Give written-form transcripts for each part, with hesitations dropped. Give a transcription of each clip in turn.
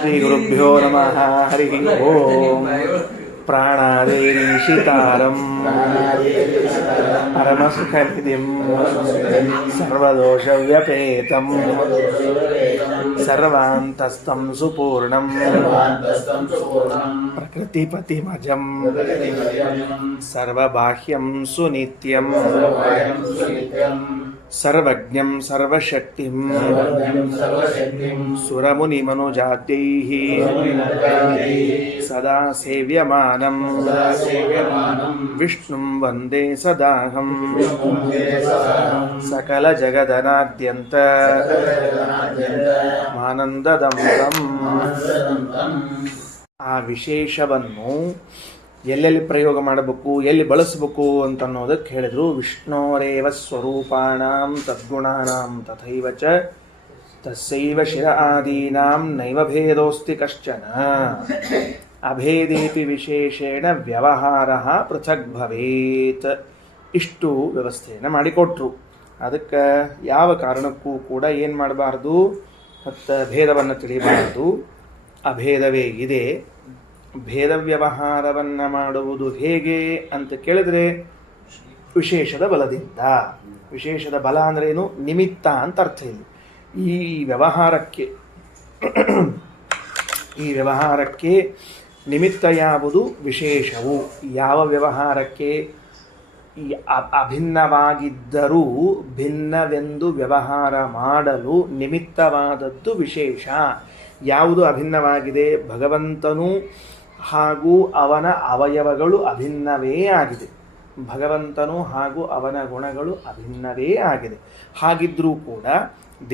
ಶ್ರೀ ಗುರುಭ್ಯೋ ನಮಃ. ಹರಿ ಓಂ. ಪ್ರಾಣಾದೇಶಿತಾರಂ ಪರಮಸುಖನಿಧಿಂ ಸರ್ವದೋಷವ್ಯಪೇತಂ ಸರ್ವಾಂತಸ್ಥಂ ಸುಪೂರ್ಣಂ ಪ್ರಕೃತಿಪತಿಮಜಂ ಸರ್ವಬಾಹ್ಯಂ ಸುನಿತ್ಯಂ ಸರ್ವಜ್ಞಂ ಸರ್ವಶಕ್ತಿಂ ಸುರಮುನಿಮನುಜಾದ್ಯೈಃ ಸದಾ ಸೇವ್ಯಮಾನಂ ವಿಷ್ಣುಂ ವಂದೇ ಸದಾಹಂ ಸಕಲ ಜಗದನಾದ್ಯಂತ ಆನಂದದಂ. ಆ ವಿಶೇಷವನ್ನು ಎಲ್ಲೆಲ್ಲಿ ಪ್ರಯೋಗ ಮಾಡಬೇಕು, ಎಲ್ಲಿ ಬಳಸಬೇಕು ಅಂತ ಅನ್ನೋದಕ್ಕೆ ಹೇಳಿದ್ರು. ವಿಷ್ಣೋರೇವ ಸ್ವರೂಪಾಣಾಂ ತದ್ಗುಣಾನಾಂ ತಥೈವ ಚ ತಸ್ಯೈವ ಶಿರ ಆದೀನಾಂ ನೈವ ಭೇದೋಸ್ತಿ ಕಶ್ಚನ ಅಭೇದೇಪಿ ವಿಶೇಷೇಣ ವ್ಯವಹಾರ ಪೃಥಕ್ ಭವೇತ್. ಇಷ್ಟು ವ್ಯವಸ್ಥೆಯನ್ನು ಮಾಡಿಕೊಟ್ರು. ಅದಕ್ಕೆ ಯಾವ ಕಾರಣಕ್ಕೂ ಕೂಡ ಏನು ಮಾಡಬಾರ್ದು, ಮತ್ತು ಭೇದವನ್ನು ತಿಳಿಯಬಾರದು. ಅಭೇದವೇ ಇದೆ. ಭೇದ ವ್ಯವಹಾರವನ್ನು ಮಾಡುವುದು ಹೇಗೆ ಅಂತ ಕೇಳಿದ್ರೆ ವಿಶೇಷದ ಬಲದಿಂದ. ವಿಶೇಷದ ಬಲ ಅಂದ್ರೆ ಏನು? ನಿಮಿತ್ತ ಅಂತ ಅರ್ಥ. ಇಲ್ಲಿ ಈ ವ್ಯವಹಾರಕ್ಕೆ ನಿಮಿತ್ತ ಯಾವುದು? ವಿಶೇಷವು. ಯಾವ ವ್ಯವಹಾರಕ್ಕೆ ಈ ಅಭಿನ್ನವಾಗಿದ್ದರೂ ಭಿನ್ನವೆಂದು ವ್ಯವಹಾರ ಮಾಡಲು ನಿಮಿತ್ತವಾದದ್ದು ವಿಶೇಷ. ಯಾವುದು ಅಭಿನ್ನವಾಗಿದೆ? ಭಗವಂತನು ಹಾಗೂ ಅವನ ಅವಯವಗಳು ಅಭಿನ್ನವೇ ಆಗಿದೆ. ಭಗವಂತನು ಹಾಗೂ ಅವನ ಗುಣಗಳು ಅಭಿನ್ನವೇ ಆಗಿದೆ. ಹಾಗಿದ್ರೂ ಕೂಡ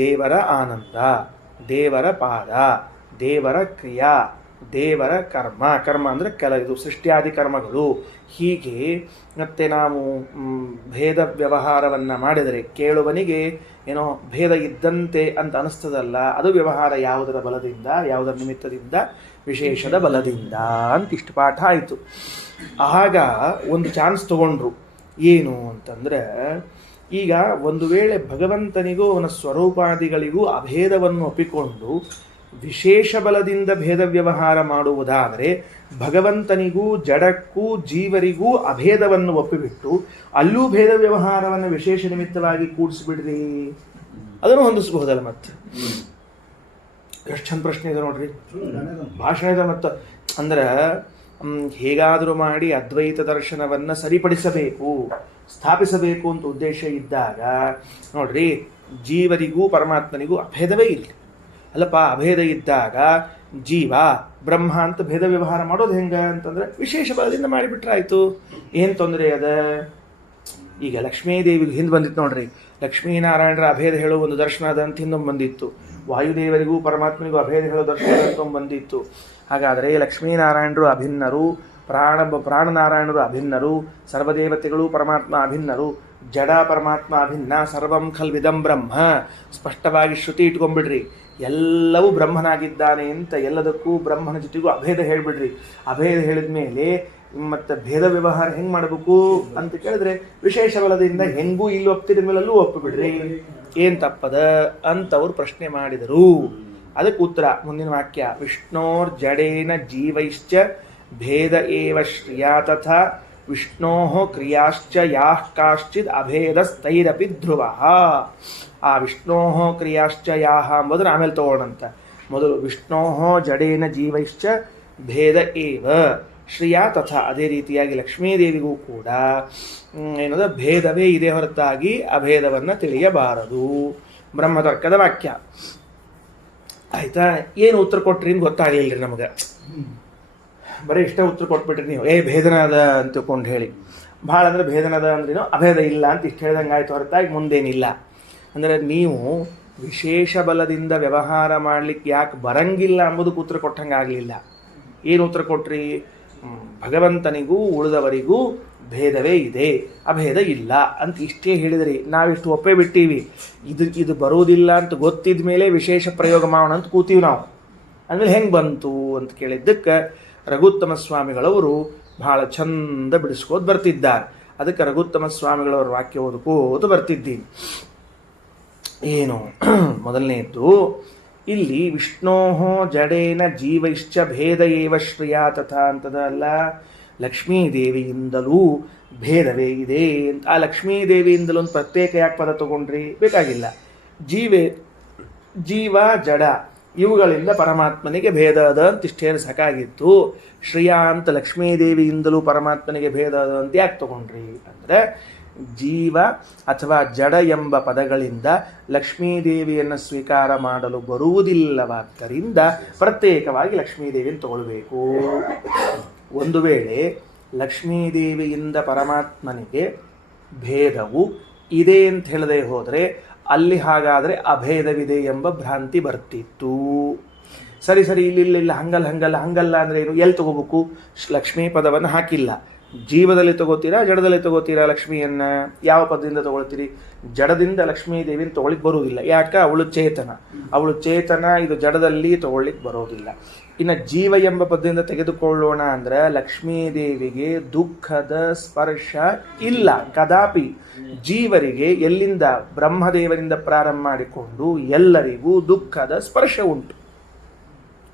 ದೇವರ ಆನಂದ, ದೇವರ ಪಾದ, ದೇವರ ಕ್ರಿಯಾ, ದೇವರ ಕರ್ಮ ಅಂದರೆ ಇದು ಸೃಷ್ಟಿಯಾದಿ ಕರ್ಮಗಳು. ಹೀಗೆ ಮತ್ತೆ ನಾವು ಭೇದ ವ್ಯವಹಾರವನ್ನು ಮಾಡಿದರೆ ಕೇಳುವನಿಗೆ ಏನೋ ಭೇದ ಇದ್ದಂತೆ ಅಂತ ಅನಿಸ್ತದಲ್ಲ. ಅದು ವ್ಯವಹಾರ ಯಾವುದರ ಬಲದಿಂದ, ಯಾವುದರ ನಿಮಿತ್ತದಿಂದ? ವಿಶೇಷದ ಬಲದಿಂದ ಅಂತ ಇಷ್ಟು ಪಾಠ ಆಯಿತು. ಆಗ ಒಂದು ಚಾನ್ಸ್ ತಗೊಂಡ್ರು. ಏನು ಅಂತಂದ್ರೆ, ಈಗ ಒಂದು ವೇಳೆ ಭಗವಂತನಿಗೂ ಅವನ ಸ್ವರೂಪಾದಿಗಳಿಗೂ ಅಭೇದವನ್ನು ಒಪ್ಪಿಕೊಂಡು ವಿಶೇಷ ಬಲದಿಂದ ಭೇದ ವ್ಯವಹಾರ ಮಾಡುವುದಾದರೆ, ಭಗವಂತನಿಗೂ ಜಡಕ್ಕೂ ಜೀವರಿಗೂ ಅಭೇದವನ್ನು ಒಪ್ಪಿಬಿಟ್ಟು ಅಲ್ಲೂ ಭೇದ ವ್ಯವಹಾರವನ್ನು ವಿಶೇಷ ನಿಮಿತ್ತವಾಗಿ ಕೂಡಿಸ್ಬಿಡ್ರಿ, ಅದನ್ನು ಹೊಂದಿಸಬಹುದಲ್ಲ. ಮತ್ತೆ ಎಷ್ಟು ಚಂದ ಪ್ರಶ್ನೆ ಇದೆ ನೋಡ್ರಿ. ಭಾಷಣ ಇದೆ. ಮತ್ತು ಅಂದ್ರೆ ಹೇಗಾದರೂ ಮಾಡಿ ಅದ್ವೈತ ದರ್ಶನವನ್ನು ಸರಿಪಡಿಸಬೇಕು, ಸ್ಥಾಪಿಸಬೇಕು ಅಂತ ಉದ್ದೇಶ ಇದ್ದಾಗ ನೋಡ್ರಿ, ಜೀವರಿಗೂ ಪರಮಾತ್ಮನಿಗೂ ಅಭೇದವೇ ಇಲ್ಲ ಅಲ್ಲಪ್ಪ. ಅಭೇದ ಇದ್ದಾಗ ಜೀವ ಬ್ರಹ್ಮ ಅಂತ ಭೇದ ವ್ಯವಹಾರ ಮಾಡೋದು ಹೆಂಗ ಅಂತಂದ್ರೆ ವಿಶೇಷ ಬಲದಿಂದ ಮಾಡಿಬಿಟ್ರಾಯ್ತು. ಏನು ತೊಂದರೆ ಅದ? ಈಗ ಲಕ್ಷ್ಮೀದೇವಿಗೆ ಹಿಂದೆ ಬಂದಿತ್ತು ನೋಡ್ರಿ. ಲಕ್ಷ್ಮೀನಾರಾಯಣರ ಅಭೇದ ಹೇಳೋ ಒಂದು ದರ್ಶನ ಅದ ಅಂತ ಹಿಂದೊಮ್ಮೆ ಬಂದಿತ್ತು. ವಾಯುದೇವರಿಗೂ ಪರಮಾತ್ಮನಿಗೂ ಅಭೇದ ಹೇಳೋ ದರ್ಶನ ಅಂತ ಬಂದಿತ್ತು. ಹಾಗಾದರೆ ಲಕ್ಷ್ಮೀನಾರಾಯಣರು ಅಭಿನ್ನರು, ಪ್ರಾಣನಾರಾಯಣರು ಅಭಿನ್ನರು, ಸರ್ವದೇವತೆಗಳು ಪರಮಾತ್ಮ ಅಭಿನ್ನರು, ಜಡ ಪರಮಾತ್ಮ ಅಭಿನ್ನ, ಸರ್ವಂ ಖಲ್ವಿದಂ ಬ್ರಹ್ಮ. ಸ್ಪಷ್ಟವಾಗಿ ಶ್ರುತಿ ಇಟ್ಕೊಂಡ್ಬಿಡ್ರಿ. ಎಲ್ಲವೂ ಬ್ರಹ್ಮನಾಗಿದ್ದಾನೆ ಅಂತ ಎಲ್ಲದಕ್ಕೂ ಬ್ರಹ್ಮನ ಜೊತೆಗೂ ಅಭೇದ ಹೇಳಿಬಿಡ್ರಿ. ಅಭೇದ ಹೇಳಿದ ಮೇಲೆ ಮತ್ತೆ ಭೇದ ವ್ಯವಹಾರ ಹೆಂಗೆ ಮಾಡಬೇಕು ಅಂತ ಕೇಳಿದ್ರೆ ವಿಶೇಷ ಬಲದಿಂದ ಹೆಂಗೂ ಇಲ್ಲಿ ಒಪ್ತಿದ ಮೇಲಲ್ಲೂ ಒಪ್ಪಿಬಿಡ್ರಿ, ಏನು ತಪ್ಪದ ಅಂತ ಅವ್ರು ಪ್ರಶ್ನೆ ಮಾಡಿದರು. ಅದಕ್ಕೆ ಉತ್ತರ ಮುಂದಿನ ವಾಕ್ಯ. ವಿಷ್ಣೋರ್ ಜಡೇನ ಜೀವೈಶ್ಚ ಭೇದ ಏವ ಶ್ರಿಯಾ ತಥಾ ವಿಷ್ಣೋ ಕ್ರಿಯಾಶ್ಚ ಯಾಃ ಕಾಶ್ಚಿದ್ ಅಭೇದಸ್ತೈರಪಿ ಧ್ರುವ. ಆ ವಿಷ್ಣೋ ಕ್ರಿಯಾಶ್ಚ ಯಾಹ ಎಂಬುದನ್ನು ಆಮೇಲೆ ತಗೋಣಂತ. ಮೊದಲು ವಿಷ್ಣೋ ಜಡೇನ ಜೀವೈಶ್ಚ ಭೇದ ಏವ ಶ್ರಿಯಾ ತಥಾ. ಅದೇ ರೀತಿಯಾಗಿ ಲಕ್ಷ್ಮೀದೇವಿಗೂ ಕೂಡ ಏನದ ಭೇದವೇ ಇದೆ ಹೊರತಾಗಿ ಅಭೇದವನ್ನು ತಿಳಿಯಬಾರದು. ಬ್ರಹ್ಮತರ್ಕದ ವಾಕ್ಯ ಆಯ್ತಾ. ಏನು ಉತ್ತರ ಕೊಟ್ರಿ ಅಂತ ಗೊತ್ತಾಗಲಿಲ್ಲ ನಮಗೆ. ಬರೀ ಇಷ್ಟ ಉತ್ತರ ಕೊಟ್ಬಿಟ್ರಿ ನೀವು, ಭೇದನದ ಅಂತ ತಿಳ್ಕೊಂಡು ಹೇಳಿ. ಭಾಳ ಅಂದರೆ ಭೇದನದ ಅಂದ್ರೇನು, ಅಭೇದ ಇಲ್ಲ ಅಂತ ಇಷ್ಟು ಹೇಳ್ದಂಗೆ ಆಯ್ತು ಹೊರತಾಗಿ ಮುಂದೇನಿಲ್ಲ. ಅಂದರೆ ನೀವು ವಿಶೇಷ ಬಲದಿಂದ ವ್ಯವಹಾರ ಮಾಡಲಿಕ್ಕೆ ಯಾಕೆ ಬರಂಗಿಲ್ಲ ಅಂಬುದಕ್ಕೆ ಉತ್ತರ ಕೊಟ್ಟಂಗೆ ಆಗಲಿಲ್ಲ. ಏನು ಉತ್ತರ ಕೊಟ್ರಿ? ಭಗವಂತನಿಗೂ ಉಳಿದವರಿಗೂ ಭೇದವೇ ಇದೆ, ಅಭೇದ ಇಲ್ಲ ಅಂತ ಇಷ್ಟೇ ಹೇಳಿದ್ರಿ. ನಾವಿಷ್ಟು ಒಪ್ಪೇ ಬಿಟ್ಟೀವಿ. ಇದು ಬರೋದಿಲ್ಲ ಅಂತ ಗೊತ್ತಿದ ಮೇಲೆ ವಿಶೇಷ ಪ್ರಯೋಗ ಮಾಡೋಣ ಅಂತ ಕೂತೀವಿ ನಾವು. ಅಂದಮೇಲೆ ಹೆಂಗೆ ಬಂತು ಅಂತ ಕೇಳಿದ್ದಕ್ಕೆ ರಘುತ್ತಮ ಸ್ವಾಮಿಗಳವರು ಬಹಳ ಚಂದ ಬಿಡಿಸ್ಕೋದು ಬರ್ತಿದ್ದಾರೆ. ಅದಕ್ಕೆ ರಘುತ್ತಮ ಸ್ವಾಮಿಗಳವರ ವಾಕ್ಯ ಓದ್ಕೋದು ಬರ್ತಿದ್ದೀನಿ. ಏನು ಮೊದಲನೇದ್ದು, ಇಲ್ಲಿ ವಿಷ್ಣೋ ಜಡೇನ ಜೀವೈಶ್ಚ ಭೇದ ಏವ ಶ್ರಿಯಾ ತಥಾ ಅಂತದಲ್ಲ, ಲಕ್ಷ್ಮೀದೇವಿಯಿಂದಲೂ ಭೇದವೇ ಇದೆ ಅಂತ. ಆ ಲಕ್ಷ್ಮೀದೇವಿಯಿಂದಲೂ ಒಂದು ಪ್ರತ್ಯೇಕ ಯಾಕೆ ಪದ ತಗೊಂಡ್ರಿ? ಬೇಕಾಗಿಲ್ಲ. ಜೀವ ಜಡ ಇವುಗಳಿಂದ ಪರಮಾತ್ಮನಿಗೆ ಭೇದ ಅದ ಅಂತ ಇಷ್ಟೇನು ಸಾಕಾಗಿತ್ತು. ಶ್ರಿಯಾ ಅಂತ ಲಕ್ಷ್ಮೀದೇವಿಯಿಂದಲೂ ಪರಮಾತ್ಮನಿಗೆ ಭೇದ ಅದ ಅಂತ ಯಾಕೆ ತಗೊಂಡ್ರಿ ಅಂದರೆ, ಜೀವ ಅಥವಾ ಜಡ ಎಂಬ ಪದಗಳಿಂದ ಲಕ್ಷ್ಮೀದೇವಿಯನ್ನು ಸ್ವೀಕಾರ ಮಾಡಲು ಬರುವುದಿಲ್ಲವಾದ್ದರಿಂದ ಪ್ರತ್ಯೇಕವಾಗಿ ಲಕ್ಷ್ಮೀದೇವಿಯನ್ನು ತಗೊಳ್ಬೇಕು. ಒಂದು ವೇಳೆ ಲಕ್ಷ್ಮೀದೇವಿಯಿಂದ ಪರಮಾತ್ಮನಿಗೆ ಭೇದವು ಇದೆ ಅಂತ ಹೇಳದೆ ಹೋದರೆ ಅಲ್ಲಿ ಹಾಗಾದರೆ ಅಭೇದವಿದೆ ಎಂಬ ಭ್ರಾಂತಿ ಬರ್ತಿತ್ತು. ಸರಿ ಇಲ್ಲಿ ಹಂಗಲ್ಲ ಅಂದರೆ ಏನು? ಎಲ್ಲಿ ತಗೋಬೇಕು? ಲಕ್ಷ್ಮೀ ಪದವನ್ನು ಹಾಕಿಲ್ಲ. ಜೀವದಲ್ಲಿ ತಗೋತೀರಾ, ಜಡದಲ್ಲಿ ತಗೋತೀರಾ? ಲಕ್ಷ್ಮಿಯನ್ನು ಯಾವ ಪದದಿಂದ ತಗೊಳ್ತೀರಿ? ಜಡದಿಂದ ಲಕ್ಷ್ಮೀ ದೇವಿನ ತಗೊಳ್ಳಿಕ್ಕೆ ಬರುವುದಿಲ್ಲ. ಯಾಕೆ? ಅವಳು ಚೇತನ, ಇದು ಜಡದಲ್ಲಿ ತಗೊಳ್ಳಿಕ್ಕೆ ಬರೋದಿಲ್ಲ. ಇನ್ನು ಜೀವ ಎಂಬ ಪದದಿಂದ ತೆಗೆದುಕೊಳ್ಳೋಣ ಅಂದರೆ ಲಕ್ಷ್ಮೀದೇವಿಗೆ ದುಃಖದ ಸ್ಪರ್ಶ ಇಲ್ಲ ಕದಾಪಿ. ಜೀವರಿಗೆ ಎಲ್ಲಿಂದ? ಬ್ರಹ್ಮದೇವರಿಂದ ಪ್ರಾರಂಭ ಮಾಡಿಕೊಂಡು ಎಲ್ಲರಿಗೂ ದುಃಖದ ಸ್ಪರ್ಶ ಉಂಟು.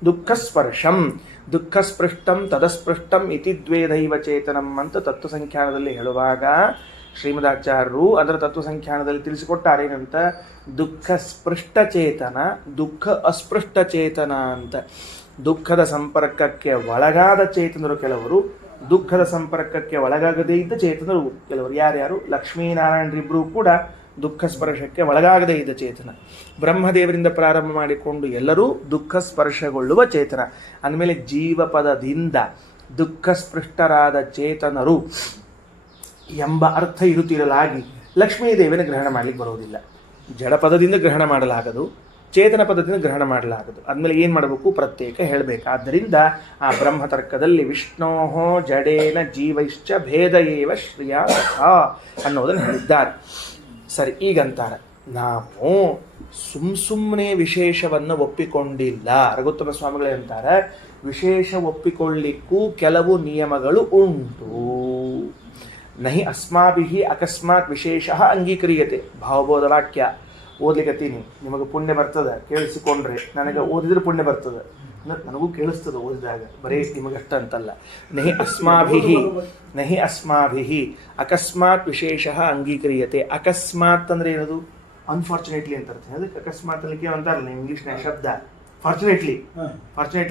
ದುಃಖಸ್ಪರ್ಶಂ ದುಃಖಸ್ಪೃಷ್ಟಂ ತದಸ್ಪೃಷ್ಟಂ ಇತಿ ದ್ವೇದೈವ ಚೇತನಂ ಅಂತ ತತ್ವಸಂಖ್ಯಾನದಲ್ಲಿ ಹೇಳುವಾಗ ಶ್ರೀಮದಾಚಾರ್ಯರು ಅದರ ತತ್ವಸಂಖ್ಯಾನದಲ್ಲಿ ತಿಳಿಸಿಕೊಟ್ಟಾರೇನಂತ? ದುಃಖ ಸ್ಪೃಷ್ಟ ಚೇತನ, ದುಃಖ ಅಸ್ಪೃಷ್ಟ ಚೇತನ ಅಂತ. ದುಃಖದ ಸಂಪರ್ಕಕ್ಕೆ ಒಳಗಾದ ಚೇತನರು ಕೆಲವರು, ದುಃಖದ ಸಂಪರ್ಕಕ್ಕೆ ಒಳಗಾಗದೇ ಇದ್ದ ಚೇತನರು ಕೆಲವರು. ಯಾರ್ಯಾರು? ಲಕ್ಷ್ಮೀನಾರಾಯಣರಿಬ್ಬರೂ ಕೂಡ ದುಃಖ ಸ್ಪರ್ಶಕ್ಕೆ ಒಳಗಾಗದೇ ಇದ್ದ ಚೇತನ. ಬ್ರಹ್ಮದೇವರಿಂದ ಪ್ರಾರಂಭ ಮಾಡಿಕೊಂಡು ಎಲ್ಲರೂ ದುಃಖ ಸ್ಪರ್ಶಗೊಳ್ಳುವ ಚೇತನ. ಅಂದಮೇಲೆ ಜೀವಪದದಿಂದ ದುಃಖ ಸ್ಪೃಷ್ಟರಾದ ಚೇತನರು ಎಂಬ ಅರ್ಥ ಇರುತ್ತಿರಲಾಗಿ ಲಕ್ಷ್ಮೀದೇವಿನ ಗ್ರಹಣ ಮಾಡಲಿಕ್ಕೆ ಬರುವುದಿಲ್ಲ. ಜಡಪದದಿಂದ ಗ್ರಹಣ ಮಾಡಲಾಗದು, ಚೇತನ ಪದದಿಂದ ಗ್ರಹಣ ಮಾಡಲಾಗದು. ಆದಮೇಲೆ ಏನು ಮಾಡಬೇಕು? ಪ್ರತ್ಯೇಕ ಹೇಳಬೇಕು. ಆದ್ದರಿಂದ ಆ ಬ್ರಹ್ಮತರ್ಕದಲ್ಲಿ ವಿಷ್ಣೋ ಜಡೇನ ಜೀವೈಶ್ಚ ಭೇದ ಏವ ಶ್ರಿಯಾ ತಥಾ ಅನ್ನೋದನ್ನು ಹೇಳಿದ್ದಾರೆ. ಸರಿ, ಈಗಂತಾರೆ ನಾವು ಸುಮ್ಮನೆ ವಿಶೇಷವನ್ನು ಒಪ್ಪಿಕೊಂಡಿಲ್ಲ. ರಘುತ್ತಮ ಸ್ವಾಮಿಗಳೇ ಅಂತಾರೆ, ವಿಶೇಷ ಒಪ್ಪಿಕೊಳ್ಳಿಕ್ಕೂ ಕೆಲವು ನಿಯಮಗಳು ಉಂಟು. ನಹಿ ಅಸ್ಮಾಭಿಹಿ ಅಕಸ್ಮಾತ್ ವಿಶೇಷ ಅಂಗೀಕ್ರಿಯತೆ. ಭಾವಬೋಧ ವಾಕ್ಯ ಓದ್ಲಿಕ್ಕತ್ತೀನಿ, ನಿಮಗೆ ಪುಣ್ಯ ಬರ್ತದೆ ಕೇಳಿಸಿಕೊಂಡ್ರೆ. ನನಗೆ ಓದಿದ್ರೆ ಪುಣ್ಯ ಬರ್ತದೆ, ನನಗೂ ಕೇಳಿಸ್ತದೆ ಓದಿದಾಗ, ಬರೀ ನಿಮಗಷ್ಟ ಅಂತಲ್ಲ. ನಹಿ ಅಸ್ಮಾಭಿಹಿ ಅಕಸ್ಮಾತ್ ವಿಶೇಷ ಅಂಗೀಕ್ರಿಯತೆ. ಅಕಸ್ಮಾತ್ ಅಂದ್ರೆ ಏನದು? ಅನ್ಫಾರ್ಚುನೇಟ್ಲಿ ಅಂತ ಅರ್ಥ. ಅದಕ್ಕೆ ಅಕಸ್ಮಾತ್ ಅಲ್ಲಿಗೆ ಅಂತಾರಲ್ಲ ಇಂಗ್ಲೀಷ್ನ ಶಬ್ದ ಫಾರ್ಚುನೇಟ್ಲಿ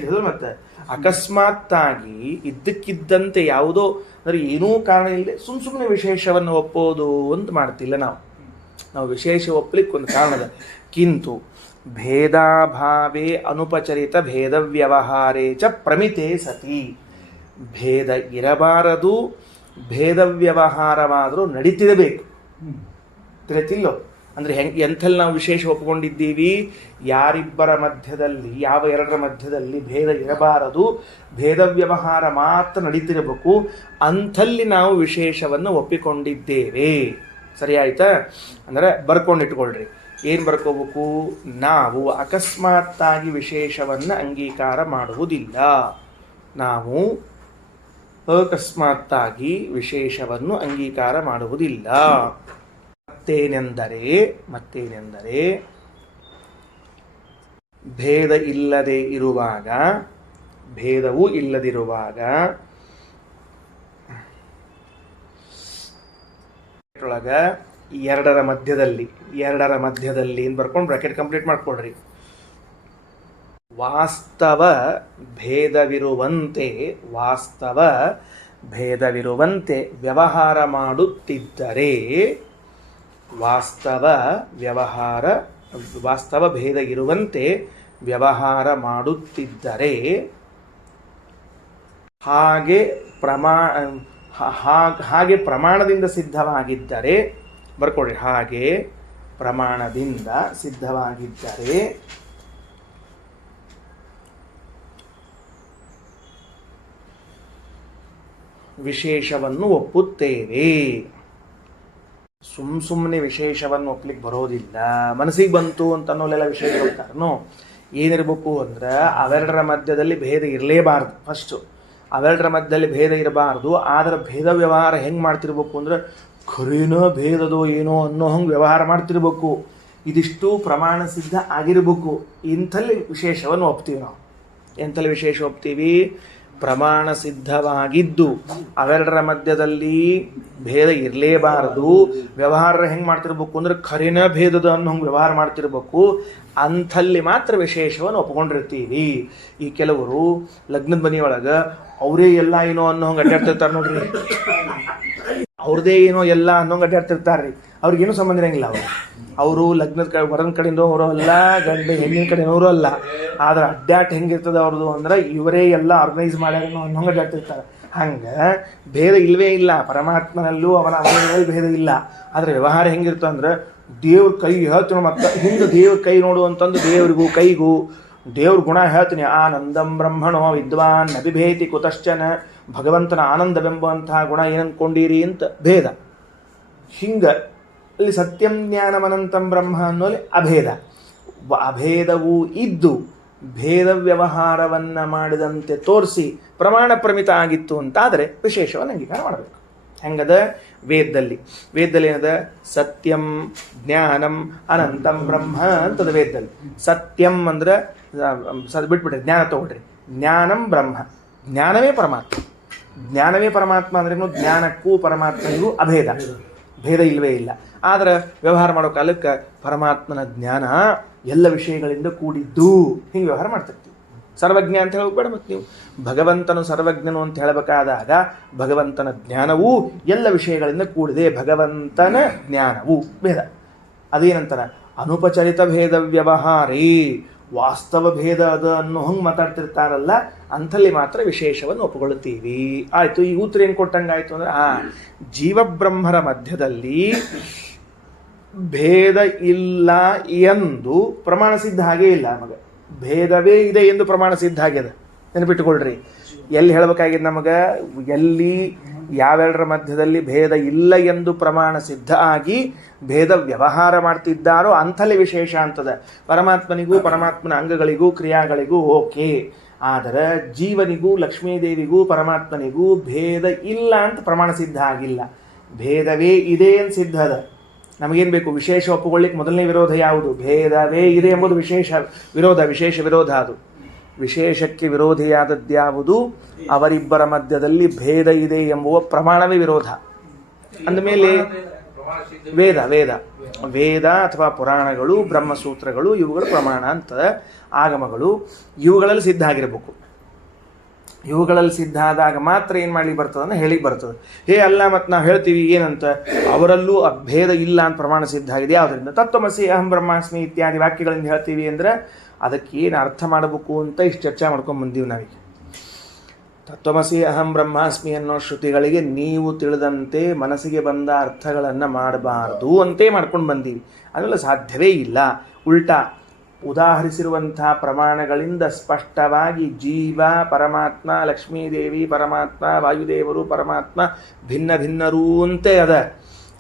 ಅದು. ಮತ್ತೆ ಅಕಸ್ಮಾತ್ ಆಗಿ ಇದ್ದಕ್ಕಿದ್ದಂತೆ ಯಾವುದೋ ಅಂದ್ರೆ ಏನೂ ಕಾರಣ ಇಲ್ಲದೆ ಸುಮ್ಮನೆ ವಿಶೇಷವನ್ನು ಒಪ್ಪೋದು ಅಂತ ಮಾಡ್ತಿಲ್ಲ ನಾವು ವಿಶೇಷ ಒಪ್ಪಲಿಕ್ಕೆ ಒಂದು ಕಾರಣದ. ಕಿಂತು ಭೇದಾಭಾವೇ ಅನುಪಚರಿತ ಭೇದ ವ್ಯವಹಾರೇ ಚ ಪ್ರಮಿತೆ ಸತಿ. ಭೇದ ಇರಬಾರದು, ಭೇದ ವ್ಯವಹಾರವಾದರೂ ನಡೀತಿರಬೇಕು. ತಿಳಿತಿಲ್ಲೋ? ಅಂದರೆ ಎಂಥಲ್ಲಿ ನಾವು ವಿಶೇಷ ಒಪ್ಪಿಕೊಂಡಿದ್ದೀವಿ? ಯಾರಿಬ್ಬರ ಮಧ್ಯದಲ್ಲಿ, ಯಾವ ಎರಡರ ಮಧ್ಯದಲ್ಲಿ ಭೇದ ಇರಬಾರದು, ಭೇದ ವ್ಯವಹಾರ ಮಾತ್ರ ನಡೀತಿರಬೇಕು, ಅಂಥಲ್ಲಿ ನಾವು ವಿಶೇಷವನ್ನು ಒಪ್ಪಿಕೊಂಡಿದ್ದೇವೆ. ಸರಿ ಆಯ್ತಾ? ಅಂದರೆ ಬರ್ಕೊಂಡಿಟ್ಕೊಳ್ರಿ. ಏನು ಬರ್ಕೋಬೇಕು? ನಾವು ಅಕಸ್ಮಾತ್ತಾಗಿ ವಿಶೇಷವನ್ನು ಅಂಗೀಕಾರ ಮಾಡುವುದಿಲ್ಲ. ನಾವು ಅಕಸ್ಮಾತ್ತಾಗಿ ವಿಶೇಷವನ್ನು ಅಂಗೀಕಾರ ಮಾಡುವುದಿಲ್ಲ. ಮತ್ತೇನೆಂದರೆ ಭೇದ ಇಲ್ಲದೆ ಇರುವಾಗ, ಭೇದವೂ ಇಲ್ಲದಿರುವಾಗ ಎರಡರ ಮಧ್ಯದಲ್ಲಿ ಏನು ಬರ್ಕೊಂಡು ಬ್ರಾಕೆಟ್ ಕಂಪ್ಲೀಟ್ ಮಾಡ್ಕೊಡ್ರಿ. ವಾಸ್ತವ ಭೇದವಿರುವಂತೆ ವ್ಯವಹಾರ ಮಾಡುತ್ತಿದ್ದರೆ, ವಾಸ್ತವ ಭೇದ ಇರುವಂತೆ ವ್ಯವಹಾರ ಮಾಡುತ್ತಿದ್ದರೆ, ಹಾಗೆ ಪ್ರಮಾಣದಿಂದ ಸಿದ್ಧವಾಗಿದ್ದರೆ, ಬರ್ಕೊಳ್ಳಿ, ಹಾಗೆ ಪ್ರಮಾಣದಿಂದ ಸಿದ್ಧವಾಗಿದ್ದರೆ ವಿಶೇಷವನ್ನು ಒಪ್ಪುತ್ತೇವೆ. ಸುಮ್ಮನೆ ವಿಶೇಷವನ್ನು ಒಪ್ಲಿಕ್ಕೆ ಬರೋದಿಲ್ಲ. ಮನಸ್ಸಿಗೆ ಬಂತು ಅಂತ ಅನ್ನೋಲೆಲ್ಲ ವಿಶೇಷ ಹೇಳ್ತಾರನೋ. ಏನಿರಬೇಕು ಅಂದ್ರೆ ಅವೆರಡರ ಮಧ್ಯದಲ್ಲಿ ಭೇದ ಇರಲೇಬಾರ್ದು. ಫಸ್ಟು ಅವೆರಡರ ಮಧ್ಯದಲ್ಲಿ ಭೇದ ಇರಬಾರ್ದು. ಆದರೆ ಭೇದ ವ್ಯವಹಾರ ಹೆಂಗೆ ಮಾಡ್ತಿರ್ಬೇಕು ಅಂದ್ರೆ ಖರೀನ ಭೇದದೋ ಏನೋ ಅನ್ನೋ ಹಂಗೆ ವ್ಯವಹಾರ ಮಾಡ್ತಿರ್ಬೇಕು. ಇದಿಷ್ಟು ಪ್ರಮಾಣ ಸಿದ್ಧ ಆಗಿರಬೇಕು. ಇಂಥಲ್ಲಿ ವಿಶೇಷವನ್ನು ಒಪ್ತೀವಿ ನಾವು. ಎಂಥಲ್ಲಿ ವಿಶೇಷ ಒಪ್ತೀವಿ? ಪ್ರಮಾಣ ಸಿದ್ಧವಾಗಿದ್ದು ಅವೆರಡರ ಮಧ್ಯದಲ್ಲಿ ಭೇದ ಇರಲೇಬಾರದು. ವ್ಯವಹಾರ ಹೆಂಗೆ ಮಾಡ್ತಿರ್ಬೇಕು ಅಂದ್ರೆ ಖರೇನ ಭೇದದ ಅನ್ನೋ ಹಂಗೆ ವ್ಯವಹಾರ ಮಾಡ್ತಿರ್ಬೇಕು. ಅಂಥಲ್ಲಿ ಮಾತ್ರ ವಿಶೇಷವನ್ನು ಒಪ್ಕೊಂಡಿರ್ತೀವಿ. ಈ ಕೆಲವರು ಲಗ್ನದ ಮನೆಯೊಳಗೆ ಅವರೇ ಎಲ್ಲ ಏನೋ ಅನ್ನೋ ಹಂಗೆ ಅಡ್ಡಾಡ್ತಿರ್ತಾರೆ ನೋಡ್ರಿ. ಅವ್ರದೇ ಏನೋ ಎಲ್ಲ ಅನ್ನೋಂಗೆ ಅಡ್ಡಾಡ್ತಿರ್ತಾರೆ ರೀ. ಅವ್ರಿಗೇನು ಸಂಬಂಧ ಇರಂಗಿಲ್ಲ. ಅವರು ಲಗ್ನದ ವರನ ಕಡೆಯಿಂದ ಅವರು ಅಲ್ಲ, ಗಂಡ ಹೆಣ್ಣಿನ ಕಡೆಯವರು ಅಲ್ಲ. ಆದ್ರೆ ಅಡ್ಡಾಟ ಹೆಂಗಿರ್ತದೆ ಅವ್ರದ್ದು ಅಂದ್ರೆ ಇವರೇ ಎಲ್ಲ ಆರ್ಗನೈಸ್ ಮಾಡ್ಯಾರ ಅನ್ನೋಂಗೆ ಅಡ್ಡಾಡ್ತಿರ್ತಾರೆ. ಹಂಗೆ ಭೇದ ಇಲ್ಲವೇ ಇಲ್ಲ. ಪರಮಾತ್ಮನಲ್ಲೂ ಅವನ ಅವನಲ್ಲಿ ಭೇದ ಇಲ್ಲ. ಆದರೆ ವ್ಯವಹಾರ ಹೆಂಗಿರ್ತದೆ ಅಂದ್ರೆ ದೇವ್ರ ಕೈ ಹೇಳ್ತೀನಿ, ಮತ್ತೆ ಹಿಂದೆ ದೇವ್ರ ಕೈ ನೋಡು ಅಂತಂದು ದೇವ್ರಿಗೂ ಕೈಗೂ ದೇವ್ರ ಗುಣ ಹೇಳ್ತೀನಿ. ಆನಂದಂ ಬ್ರಹ್ಮಣೋ ವಿದ್ವಾನ್ ಅಭಿಭೇತಿ ಕುತಶ್ಚನ. ಭಗವಂತನ ಆನಂದವೆಂಬುವಂತಹ ಗುಣ ಏನಂದ್ಕೊಂಡಿರಿ ಅಂತ ಭೇದ. ಹಿಂಗೆ ಅಲ್ಲಿ ಸತ್ಯಂ ಜ್ಞಾನಮನಂತಂ ಬ್ರಹ್ಮ ಅನ್ನೋಲ್ಲಿ ಅಭೇದ. ಅಭೇದವೂ ಇದ್ದು ಭೇದ ವ್ಯವಹಾರವನ್ನು ಮಾಡಿದಂತೆ ತೋರಿಸಿ ಪ್ರಮಾಣ ಪ್ರಮಿತ ಆಗಿತ್ತು ಅಂತಾದರೆ ವಿಶೇಷವನ್ನು ಅಂಗೀಕಾರ ಮಾಡಬೇಕು. ಹೆಂಗದ? ವೇದದಲ್ಲಿ ಏನದ? ಸತ್ಯಂ ಜ್ಞಾನಂ ಅನಂತಂ ಬ್ರಹ್ಮ ಅಂತದ ವೇದದಲ್ಲಿ. ಸತ್ಯಂ ಅಂದ್ರೆ ಬಿಟ್ಬಿಟ್ರೆ ಜ್ಞಾನ ತಗೊಳ್ರಿ. ಜ್ಞಾನಂ ಬ್ರಹ್ಮ, ಜ್ಞಾನವೇ ಪರಮಾತ್ಮ. ಜ್ಞಾನವೇ ಪರಮಾತ್ಮ ಅಂದ್ರೇನು? ಜ್ಞಾನಕ್ಕೂ ಪರಮಾತ್ಮನಿಗೂ ಅಭೇದ, ಭೇದ ಇಲ್ಲವೇ ಇಲ್ಲ. ಆದ್ರೆ ವ್ಯವಹಾರ ಮಾಡೋ ಕಾಲಕ್ಕೆ ಪರಮಾತ್ಮನ ಜ್ಞಾನ ಎಲ್ಲ ವಿಷಯಗಳಿಂದ ಕೂಡಿದ್ದು, ಹಿಂಗೆ ವ್ಯವಹಾರ ಮಾಡ್ತಿರ್ತೀವಿ. ಸರ್ವಜ್ಞ ಅಂತ ಹೇಳಬೇಡ. ಮತ್ತು ನೀವು ಭಗವಂತನು ಸರ್ವಜ್ಞನು ಅಂತ ಹೇಳಬೇಕಾದಾಗ ಭಗವಂತನ ಜ್ಞಾನವೂ ಎಲ್ಲ ವಿಷಯಗಳಿಂದ ಕೂಡಿದೆ. ಭಗವಂತನ ಜ್ಞಾನವೂ ಭೇದ. ಅದೇನಂತಾರ? ಅನುಪಚರಿತ ಭೇದ ವ್ಯವಹಾರೇ. ವಾಸ್ತವ ಭೇದ ಅದು ಅನ್ನೋ ಹಂಗೆ ಮಾತಾಡ್ತಿರ್ತಾರಲ್ಲ, ಅಂಥಲ್ಲಿ ಮಾತ್ರ ವಿಶೇಷವನ್ನು ಒಪ್ಪಿಕೊಳ್ಳುತ್ತೀವಿ. ಆಯಿತು. ಈ ಉತ್ತರ ಏನು ಕೊಟ್ಟಂಗಾಯ್ತು ಅಂದ್ರೆ ಜೀವಬ್ರಹ್ಮರ ಮಧ್ಯದಲ್ಲಿ ಭೇದ ಇಲ್ಲ ಎಂದು ಪ್ರಮಾಣ ಸಿದ್ಧ ಹಾಗೇ ಇಲ್ಲ. ನಮಗೆ ಭೇದವೇ ಇದೆ ಎಂದು ಪ್ರಮಾಣ ಸಿದ್ಧ ಆಗ್ಯದ. ನೆನಪಿಟ್ಟುಕೊಳ್ರಿ. ಎಲ್ಲಿ ಹೇಳಬೇಕಾಗಿದೆ ನಮಗೆ? ಎಲ್ಲಿ ಯಾವೆರಡರ ಮಧ್ಯದಲ್ಲಿ ಭೇದ ಇಲ್ಲ ಎಂದು ಪ್ರಮಾಣ ಸಿದ್ಧ ಆಗಿ ಭೇದ ವ್ಯವಹಾರ ಮಾಡ್ತಿದ್ದಾರೋ ಅಂಥಲ್ಲಿ ವಿಶೇಷ ಅಂತದ. ಪರಮಾತ್ಮನಿಗೂ ಪರಮಾತ್ಮನ ಅಂಗಗಳಿಗೂ ಕ್ರಿಯಾಗಳಿಗೂ ಓಕೆ. ಆದರೆ ಜೀವನಿಗೂ ಲಕ್ಷ್ಮೀದೇವಿಗೂ ಪರಮಾತ್ಮನಿಗೂ ಭೇದ ಇಲ್ಲ ಅಂತ ಪ್ರಮಾಣ ಸಿದ್ಧ ಆಗಿಲ್ಲ. ಭೇದವೇ ಇದೆ ಅಂತ ಸಿದ್ಧ ಅದ. ನಮಗೇನು ಬೇಕು? ವಿಶೇಷ ಒಪ್ಪುಕೊಳ್ಳಿಕ್ಕೆ ಮೊದಲನೇ ವಿರೋಧ ಯಾವುದು? ಭೇದವೇ ಇದೆ ಎಂಬುದು ವಿಶೇಷ ವಿರೋಧ, ವಿಶೇಷ ವಿರೋಧ. ಅದು ವಿಶೇಷಕ್ಕೆ ವಿರೋಧಿಯಾದದ್ಯಾವುದು? ಅವರಿಬ್ಬರ ಮಧ್ಯದಲ್ಲಿ ಭೇದ ಇದೆ ಎಂಬುವ ಪ್ರಮಾಣವೇ ವಿರೋಧ. ಅಂದಮೇಲೆ ವೇದ ವೇದ ವೇದ ಅಥವಾ ಪುರಾಣಗಳು, ಬ್ರಹ್ಮಸೂತ್ರಗಳು ಇವುಗಳು ಪ್ರಮಾಣ ಅಂತ. ಆಗಮಗಳು ಇವುಗಳಲ್ಲಿ ಸಿದ್ಧ ಆಗಿರಬೇಕು. ಇವುಗಳಲ್ಲಿ ಸಿದ್ಧ ಆದಾಗ ಮಾತ್ರ ಏನು ಮಾಡ್ಲಿಕ್ಕೆ ಬರ್ತದೆ? ಹೇಳಿಕ್ಕೆ ಬರ್ತದೆ. ಅಲ್ಲ, ಮತ್ತು ನಾವು ಹೇಳ್ತೀವಿ ಏನಂತ? ಅವರಲ್ಲೂ ಭೇದ ಇಲ್ಲ ಅಂತ ಪ್ರಮಾಣ ಸಿದ್ಧ ಆಗಿದೆ. ಯಾವುದರಿಂದ? ತತ್ವಮಸಿ ಅಹಂ ಬ್ರಹ್ಮಾಸ್ಮಿ ಇತ್ಯಾದಿ ವಾಕ್ಯಗಳಿಂದ ಹೇಳ್ತೀವಿ ಅಂದರೆ ಅದಕ್ಕೆ ಏನು ಅರ್ಥ ಮಾಡಬೇಕು ಅಂತ ಇಷ್ಟು ಚರ್ಚೆ ಮಾಡ್ಕೊಂಡು ಬಂದೀವಿ ನಾವೀಗ. ತತ್ವಮಸಿ ಅಹಂ ಬ್ರಹ್ಮಾಸ್ಮಿ ಅನ್ನೋ ಶ್ರುತಿಗಳಿಗೆ ನೀವು ತಿಳಿದಂತೆ ಮನಸ್ಸಿಗೆ ಬಂದ ಅರ್ಥಗಳನ್ನು ಮಾಡಬಾರ್ದು ಅಂತೇ ಮಾಡ್ಕೊಂಡು ಬಂದೀವಿ. ಅದೆಲ್ಲ ಸಾಧ್ಯವೇ ಇಲ್ಲ. ಉಲ್ಟಾ ಉದಾಹರಿಸಿರುವಂಥ ಪ್ರಮಾಣಗಳಿಂದ ಸ್ಪಷ್ಟವಾಗಿ ಜೀವ ಪರಮಾತ್ಮ, ಲಕ್ಷ್ಮೀದೇವಿ ಪರಮಾತ್ಮ, ವಾಯುದೇವರು ಪರಮಾತ್ಮ ಭಿನ್ನ ಭಿನ್ನರೂ ಅಂತೆ ಅದ.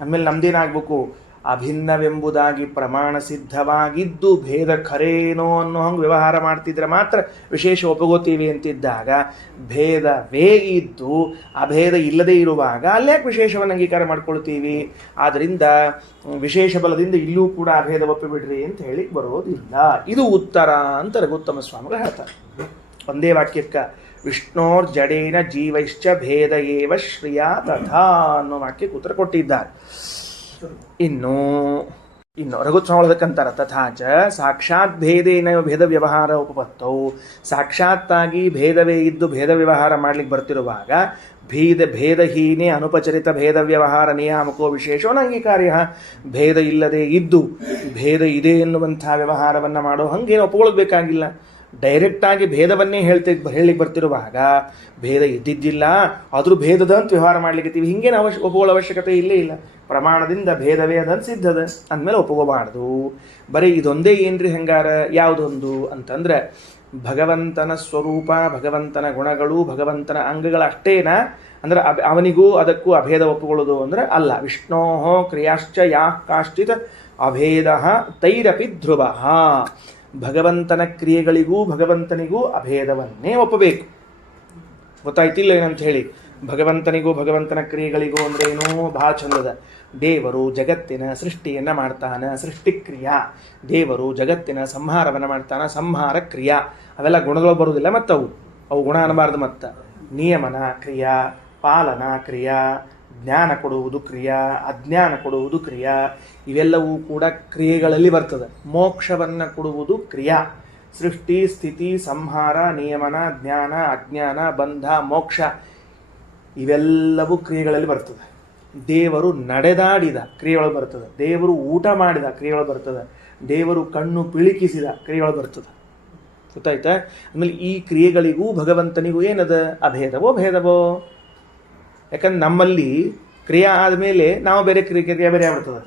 ಆಮೇಲೆ ನಮ್ದೇನಾಗಬೇಕು? ಅಭಿನ್ನವೆಂಬುದಾಗಿ ಪ್ರಮಾಣ ಸಿದ್ಧವಾಗಿದ್ದು ಭೇದ ಖರೇನೋ ಅನ್ನೋ ಹಂಗೆ ವ್ಯವಹಾರ ಮಾಡ್ತಿದ್ರೆ ಮಾತ್ರ ವಿಶೇಷ ಒಪ್ಪಗೋತೀವಿ ಅಂತಿದ್ದಾಗ, ಭೇದವೇ ಇದ್ದು ಅಭೇದ ಇಲ್ಲದೇ ಇರುವಾಗ ಅಲ್ಲ್ಯಾಕೆ ವಿಶೇಷವನ್ನು ಅಂಗೀಕಾರ ಮಾಡ್ಕೊಳ್ತೀವಿ? ಆದ್ದರಿಂದ ವಿಶೇಷ ಬಲದಿಂದ ಇಲ್ಲೂ ಕೂಡ ಅಭೇದ ಒಪ್ಪಿಬಿಡ್ರಿ ಅಂತ ಹೇಳಿ ಬರೋದಿಲ್ಲ. ಇದು ಉತ್ತರ ಅಂತ ರಘುತ್ತಮ ಸ್ವಾಮಿಗಳು ಹೇಳ್ತಾರೆ. ಒಂದೇ ವಾಕ್ಯಕ್ಕೆ ವಿಷ್ಣೋರ್ ಜಡೇನ ಜೀವೈಶ್ಚ ಭೇದ ಏವ ಶ್ರಿಯಾ ತಥಾ ಅನ್ನೋ ವಾಕ್ಯಕ್ಕೆ ಉತ್ತರ ಕೊಟ್ಟಿದ್ದಾರೆ. ಇನ್ನು ರಘುತ್ಸವದಕ್ಕಂತಾರ ತಥಾಚ ಸಾಕ್ಷಾತ್ ಭೇದೇನ ಭೇದ ವ್ಯವಹಾರ ಉಪಪತ್ತೌ. ಸಾಕ್ಷಾತ್ತಾಗಿ ಭೇದವೇ ಇದ್ದು ಭೇದ ವ್ಯವಹಾರ ಮಾಡ್ಲಿಕ್ಕೆ ಬರ್ತಿರುವಾಗ ಭೇದಹೀನೇ ಅನುಪಚರಿತ ಭೇದ ವ್ಯವಹಾರ ನಿಯಾಮಕೋ ವಿಶೇಷೋ ಅಂಗೀಕಾರ್ಯ. ಭೇದ ಇಲ್ಲದೆ ಇದ್ದು ಭೇದ ಇದೆ ಎನ್ನುವಂಥ ವ್ಯವಹಾರವನ್ನು ಮಾಡೋ ಹಂಗೇನು ಒಪ್ಪಿಕೊಳ್ಳಬೇಕಾಗಿಲ್ಲ. ಡೈರೆಕ್ಟಾಗಿ ಭೇದವನ್ನೇ ಹೇಳಲಿಕ್ಕೆ ಬರ್ತಿರುವಾಗ ಭೇದ ಇದ್ದಿದ್ದಿಲ್ಲ, ಆದರೂ ಭೇದದ ಅಂತ ವ್ಯವಹಾರ ಮಾಡ್ಲಿಕ್ಕೀವಿ, ಹಿಂಗೇನು ಒಪ್ಪಿಕೊಳ್ಳೋ ಅವಶ್ಯಕತೆ ಇಲ್ಲೇ ಇಲ್ಲ. ಪ್ರಮಾಣದಿಂದ ಭೇದವೇ ಅದಂತ ಸಿದ್ಧದ ಅಂದಮೇಲೆ ಒಪ್ಪಿಕೋಬಾರ್ದು. ಬರೀ ಇದೊಂದೇ ಏನ್ರಿ ಹೆಂಗಾರ? ಯಾವುದೊಂದು ಅಂತಂದ್ರೆ ಭಗವಂತನ ಸ್ವರೂಪ, ಭಗವಂತನ ಗುಣಗಳು, ಭಗವಂತನ ಅಂಗಗಳ ಅಷ್ಟೇನಾ ಅಂದ್ರೆ ಅವನಿಗೂ ಅದಕ್ಕೂ ಅಭೇದ ಒಪ್ಪಿಕೊಳ್ಳೋದು ಅಂದ್ರೆ ಅಲ್ಲ. ವಿಷ್ಣೋ ಕ್ರಿಯಾಶ್ಚ ಯಾ ಕಾಶ್ಚಿತ್ ಅಭೇದ ತೈರಪಿ ಧ್ರುವ. ಭಗವಂತನ ಕ್ರಿಯೆಗಳಿಗೂ ಭಗವಂತನಿಗೂ ಅಭೇದವನ್ನೇ ಒಪ್ಪಬೇಕು. ಗೊತ್ತಾಯ್ತಿಲ್ಲ ಏನಂತ ಹೇಳಿ? ಭಗವಂತನಿಗೂ ಭಗವಂತನ ಕ್ರಿಯೆಗಳಿಗೂ ಅಂದ್ರೆ ಏನೋ ಭಾಳ ಚಂದದ. ದೇವರು ಜಗತ್ತಿನ ಸೃಷ್ಟಿಯನ್ನು ಮಾಡ್ತಾನೆ, ಸೃಷ್ಟಿಕ್ರಿಯಾ. ದೇವರು ಜಗತ್ತಿನ ಸಂಹಾರವನ್ನು ಮಾಡ್ತಾನೆ, ಸಂಹಾರ ಕ್ರಿಯಾ. ಅವೆಲ್ಲ ಗುಣಗಳು ಬರುವುದಿಲ್ಲ, ಮತ್ತು ಅವು ಗುಣ ಅನ್ನಬಾರ್ದು. ಮತ್ತು ನಿಯಮನ ಕ್ರಿಯಾ, ಪಾಲನಾ ಕ್ರಿಯಾ, ಜ್ಞಾನ ಕೊಡುವುದು ಕ್ರಿಯಾ, ಅಜ್ಞಾನ ಕೊಡುವುದು ಕ್ರಿಯಾ. ಇವೆಲ್ಲವೂ ಕೂಡ ಕ್ರಿಯೆಗಳಲ್ಲಿ ಬರ್ತದೆ. ಮೋಕ್ಷವನ್ನು ಕೊಡುವುದು ಕ್ರಿಯಾ. ಸೃಷ್ಟಿ, ಸ್ಥಿತಿ, ಸಂಹಾರ, ನಿಯಮನ, ಜ್ಞಾನ, ಅಜ್ಞಾನ, ಬಂಧ, ಮೋಕ್ಷ ಇವೆಲ್ಲವೂ ಕ್ರಿಯೆಗಳಲ್ಲಿ ಬರ್ತದೆ. ದೇವರು ನಡೆದಾಡಿದ ಕ್ರಿಯೆಗಳು ಬರ್ತದೆ. ದೇವರು ಊಟ ಮಾಡಿದ ಕ್ರಿಯೆಗಳು ಬರ್ತದೆ. ದೇವರು ಕಣ್ಣು ಪಿಳಿಕಿಸಿದ ಕ್ರಿಯೆಗಳು ಬರ್ತದೆ. ಗೊತ್ತಾಯ್ತಾ? ಆಮೇಲೆ ಈ ಕ್ರಿಯೆಗಳಿಗೂ ಭಗವಂತನಿಗೂ ಏನದ? ಅಭೇದವೋ ಭೇದವೋ? ಯಾಕಂದ್ರೆ ನಮ್ಮಲ್ಲಿ ಕ್ರಿಯೆ ಆದಮೇಲೆ ನಾವು ಬೇರೆ ಕ್ರಿಯೆ ಬೇರೆ ಆಗ್ಬಿಡ್ತದೆ.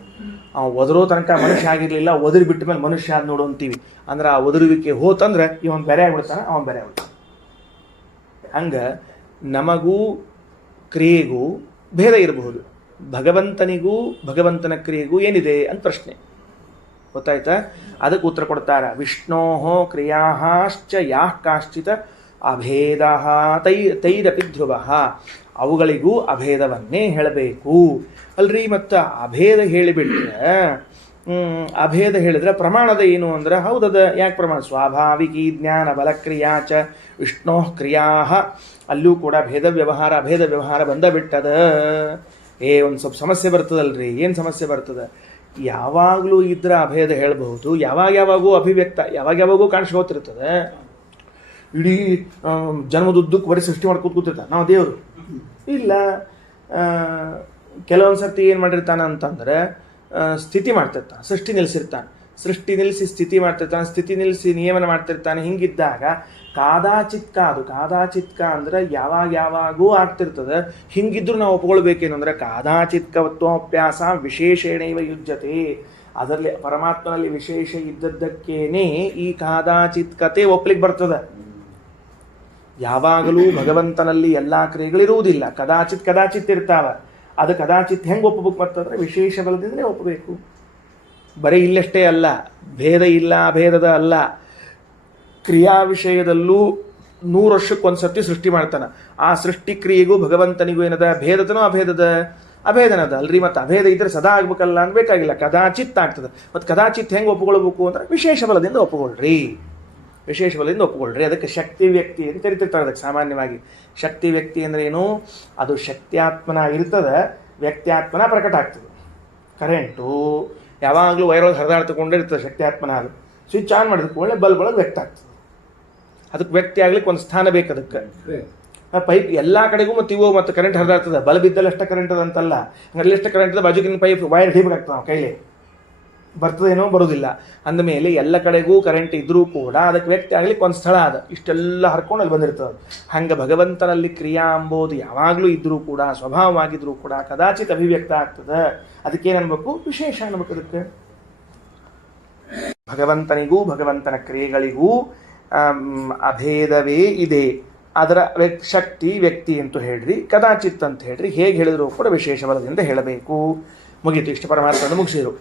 ಅವ ಒದರೋ ತನಕ ಮನುಷ್ಯ ಆಗಿರಲಿಲ್ಲ, ಒದರಿ ಬಿಟ್ಟ ಮೇಲೆ ಮನುಷ್ಯ ಆದ ನೋಡು ಅಂತೀವಿ. ಅಂದ್ರೆ ಆ ಒದರುವಿಕೆ ಹೋತಂದ್ರೆ ಇವನ್ ಬೇರೆ ಆಗ್ಬಿಡ್ತಾನೆ, ಅವನ್ ಬೇರೆ ಆಗ್ಬಿಡ್ತಾನೆ. ಹಂಗೆ ನಮಗೂ ಕ್ರಿಯೆಗೂ ಭೇದ ಇರಬಹುದು. ಭಗವಂತನಿಗೂ ಭಗವಂತನ ಕ್ರಿಯೆಗೂ ಏನಿದೆ ಅಂತ ಪ್ರಶ್ನೆ. ಗೊತ್ತಾಯ್ತಾ? ಅದಕ್ಕೆ ಉತ್ತರ ಕೊಡ್ತಾರ. ವಿಷ್ಣೋ ಕ್ರಿಯಾಶ್ಚ ಯಾಃ ಕಾಶ್ಚಿತ ಅಭೇದ ತೈರಪಿ ಧ್ರುವ. ಅವುಗಳಿಗೂ ಅಭೇದವನ್ನೇ ಹೇಳಬೇಕು ಅಲ್ರಿ. ಮತ್ತು ಅಭೇದ ಹೇಳಿಬಿಟ್ರೆ, ಅಭೇದ ಹೇಳಿದ್ರೆ ಪ್ರಮಾಣದ ಏನು ಅಂದ್ರೆ, ಹೌದದ. ಯಾಕೆ ಪ್ರಮಾಣ? ಸ್ವಾಭಾವಿಕಿ ಜ್ಞಾನ ಬಲಕ್ರಿಯಾಚ ವಿಷ್ಣೋ ಕ್ರಿಯಾ. ಅಲ್ಲೂ ಕೂಡ ಭೇದ ವ್ಯವಹಾರ ಅಭೇದ ವ್ಯವಹಾರ ಬಂದ ಬಿಟ್ಟದ. ಒಂದು ಸ್ವಲ್ಪ ಸಮಸ್ಯೆ ಬರ್ತದಲ್ರಿ. ಏನು ಸಮಸ್ಯೆ ಬರ್ತದೆ? ಯಾವಾಗಲೂ ಇದ್ರೆ ಅಭೇದ ಹೇಳಬಹುದು, ಯಾವಾಗೂ ಅಭಿವ್ಯಕ್ತ ಯಾವಾಗೂ ಕಾಣಿಸ್ಕೋತಿರ್ತದೆ. ಇಡೀ ಜನ್ಮದುದ್ದಕ್ಕೆ ಬರೀ ಸೃಷ್ಟಿ ಮಾಡ್ಕೊತ ಕೂತಿರ್ತಾನೆ ನಾವು ದೇವರು ಇಲ್ಲ. ಕೆಲವೊಂದು ಸರ್ತಿ ಏನು ಮಾಡಿರ್ತಾನೆ ಅಂತಂದ್ರೆ, ಸ್ಥಿತಿ ಮಾಡ್ತಿರ್ತಾನೆ, ಸೃಷ್ಟಿ ನಿಲ್ಲಿಸಿರ್ತಾನೆ, ಸೃಷ್ಟಿ ನಿಲ್ಲಿಸಿ ಸ್ಥಿತಿ ಮಾಡ್ತಿರ್ತಾನೆ, ಸ್ಥಿತಿ ನಿಲ್ಲಿಸಿ ನಿಯಮನ ಮಾಡ್ತಿರ್ತಾನೆ. ಹಿಂಗಿದ್ದಾಗ ಕಾದಾಚಿತ್ಕ ಅಂದ್ರೆ ಯಾವಾಗೂ ಆಗ್ತಿರ್ತದೆ. ಹಿಂಗಿದ್ರು ನಾವು ಒಪ್ಕೊಳ್ಬೇಕೇನು ಅಂದ್ರೆ, ಕಾದಾಚಿತ್ಕವತ್ವಪ್ಯಾಸ ವಿಶೇಷಣೈವ ಯುಜ್ಯತೆ. ಅದರಲ್ಲಿ ಪರಮಾತ್ಮನಲ್ಲಿ ವಿಶೇಷ ಇದ್ದದ್ದಕ್ಕೇನೆ ಈ ಕಾದಾಚಿತ್ಕತೆ ಒಪ್ಲಿಕ್ಕೆ ಬರ್ತದೆ. ಯಾವಾಗಲೂ ಭಗವಂತನಲ್ಲಿ ಎಲ್ಲ ಕ್ರಿಯೆಗಳಿರುವುದಿಲ್ಲ, ಕದಾಚಿತ್ ಇರ್ತಾವ. ಅದು ಕದಾಚಿತ್ ಹೆಂಗೆ ಒಪ್ಪಬೇಕು ಬರ್ತಂದ್ರೆ ವಿಶೇಷ ಬಲದಿಂದಲೇ ಒಪ್ಪಬೇಕು. ಬರೀ ಇಲ್ಲಷ್ಟೇ ಅಲ್ಲ, ಭೇದ ಇಲ್ಲ ಅಭೇದದ ಅಲ್ಲ. ಕ್ರಿಯಾ ವಿಷಯದಲ್ಲೂ 100 ವರ್ಷಕ್ಕೊಂದ್ಸರ್ತಿ ಸೃಷ್ಟಿ ಮಾಡ್ತಾನೆ. ಆ ಸೃಷ್ಟಿ ಕ್ರಿಯೆಗೂ ಭಗವಂತನಿಗೂ ಏನದ? ಭೇದದನೋ ಅಭೇದನದ ಅಲ್ರಿ. ಮತ್ತು ಅಭೇದ ಇದ್ರೆ ಸದಾ ಆಗ್ಬೇಕಲ್ಲ ಅನ್ಬೇಕಾಗಿಲ್ಲ, ಕದಾಚಿತ್ ಆಗ್ತದೆ. ಮತ್ತು ಕದಾಚಿತ್ ಹೆಂಗೆ ಒಪ್ಕೊಳ್ಬೇಕು ಅಂದ್ರೆ ವಿಶೇಷ ಬಲದಿಂದ ಒಪ್ಪಿಕೊಳ್ರಿ, ವಿಶೇಷ ಬಲದಿಂದ ಒಪ್ಪಿಕೊಳ್ರಿ. ಅದಕ್ಕೆ ಶಕ್ತಿ ವ್ಯಕ್ತಿ ಅಂತ ಕರಿತಿರ್ತಾರೆ. ಅದಕ್ಕೆ ಸಾಮಾನ್ಯವಾಗಿ ಶಕ್ತಿ ವ್ಯಕ್ತಿ ಅಂದ್ರೆ ಏನು? ಅದು ಶಕ್ತ್ಯಾತ್ಮನ ಇರ್ತದೆ, ವ್ಯಕ್ತ್ಯಾತ್ಮನ ಪ್ರಕಟ ಆಗ್ತದೆ. ಕರೆಂಟು ಯಾವಾಗಲೂ ವೈರೊಳಗೆ ಹರಿದಾಡ್ತಕೊಂಡಿರ್ತದೆ. ಶಕ್ತ್ಯಾತ್ಮನ ಅದು ಸ್ವಿಚ್ ಆನ್ ಮಾಡಿದ ಕೂಡಲೇ ಬಲ್ಬ್ ಒಳಗೆ ವ್ಯಕ್ತ ಆಗ್ತದೆ. ಅದಕ್ಕೆ ವ್ಯಕ್ತಿ ಆಗ್ಲಿಕ್ಕೆ ಒಂದು ಸ್ಥಾನ ಬೇಕು. ಅದಕ್ಕೆ ಪೈಪ್ ಎಲ್ಲ ಕಡೆಗೂ ಮತ್ತು ಇವು ಮತ್ತು ಕರೆಂಟ್ ಹರಿದಾಡ್ತದೆ. ಬಲ್ಬ್ ಇದ್ದಲ್ಲಿ ಅಷ್ಟ ಕರೆಂಟ್ ಅದಂತಲ್ಲ. ಹಂಗಲ್ಲಿ ಎಷ್ಟು ಕರೆಂಟ್ ಇದೆ, ಬಾಜುಕಿನ ಪೈಪ್ ವೈರ್ ಹಿಡಿಬೇಕಾಗ್ತದೆ ನಾವು ಕೈಲಿ. ಬರ್ತದೇನೋ ಬರೋದಿಲ್ಲ. ಅಂದಮೇಲೆ ಎಲ್ಲ ಕಡೆಗೂ ಕರೆಂಟ್ ಇದ್ರೂ ಕೂಡ ಅದಕ್ಕೆ ವ್ಯಕ್ತಿ ಆಗ್ಲಿಕ್ಕೆ ಒಂದು ಸ್ಥಳ ಅದ. ಇಷ್ಟೆಲ್ಲ ಹರ್ಕೊಂಡು ಅಲ್ಲಿ ಬಂದಿರ್ತದೆ. ಹಂಗೆ ಭಗವಂತನಲ್ಲಿ ಕ್ರಿಯಾ ಅಂಬೋದು ಯಾವಾಗಲೂ ಇದ್ರೂ ಕೂಡ, ಸ್ವಭಾವವಾಗಿದ್ರೂ ಕೂಡ ಕದಾಚಿತ್ ಅಭಿವ್ಯಕ್ತ ಆಗ್ತದೆ. ಅದಕ್ಕೇನನ್ಬೇಕು? ವಿಶೇಷ ಅನ್ಬೇಕು. ಅದಕ್ಕೆ ಭಗವಂತನಿಗೂ ಭಗವಂತನ ಕ್ರಿಯೆಗಳಿಗೂ ಅಭೇದವೇ ಇದೆ. ಅದರ ಶಕ್ತಿ ವ್ಯಕ್ತಿ ಅಂತೂ ಹೇಳ್ರಿ, ಕದಾಚಿತ್ ಅಂತ ಹೇಳ್ರಿ, ಹೇಗೆ ಹೇಳಿದ್ರು ಕೂಡ ವಿಶೇಷ ಬಲದಿಂದ ಹೇಳಬೇಕು. ಮುಗೀತು. ಇಷ್ಟು ಪರಮಾರ್ಥವನ್ನು ಮುಗಿಸಿದರು.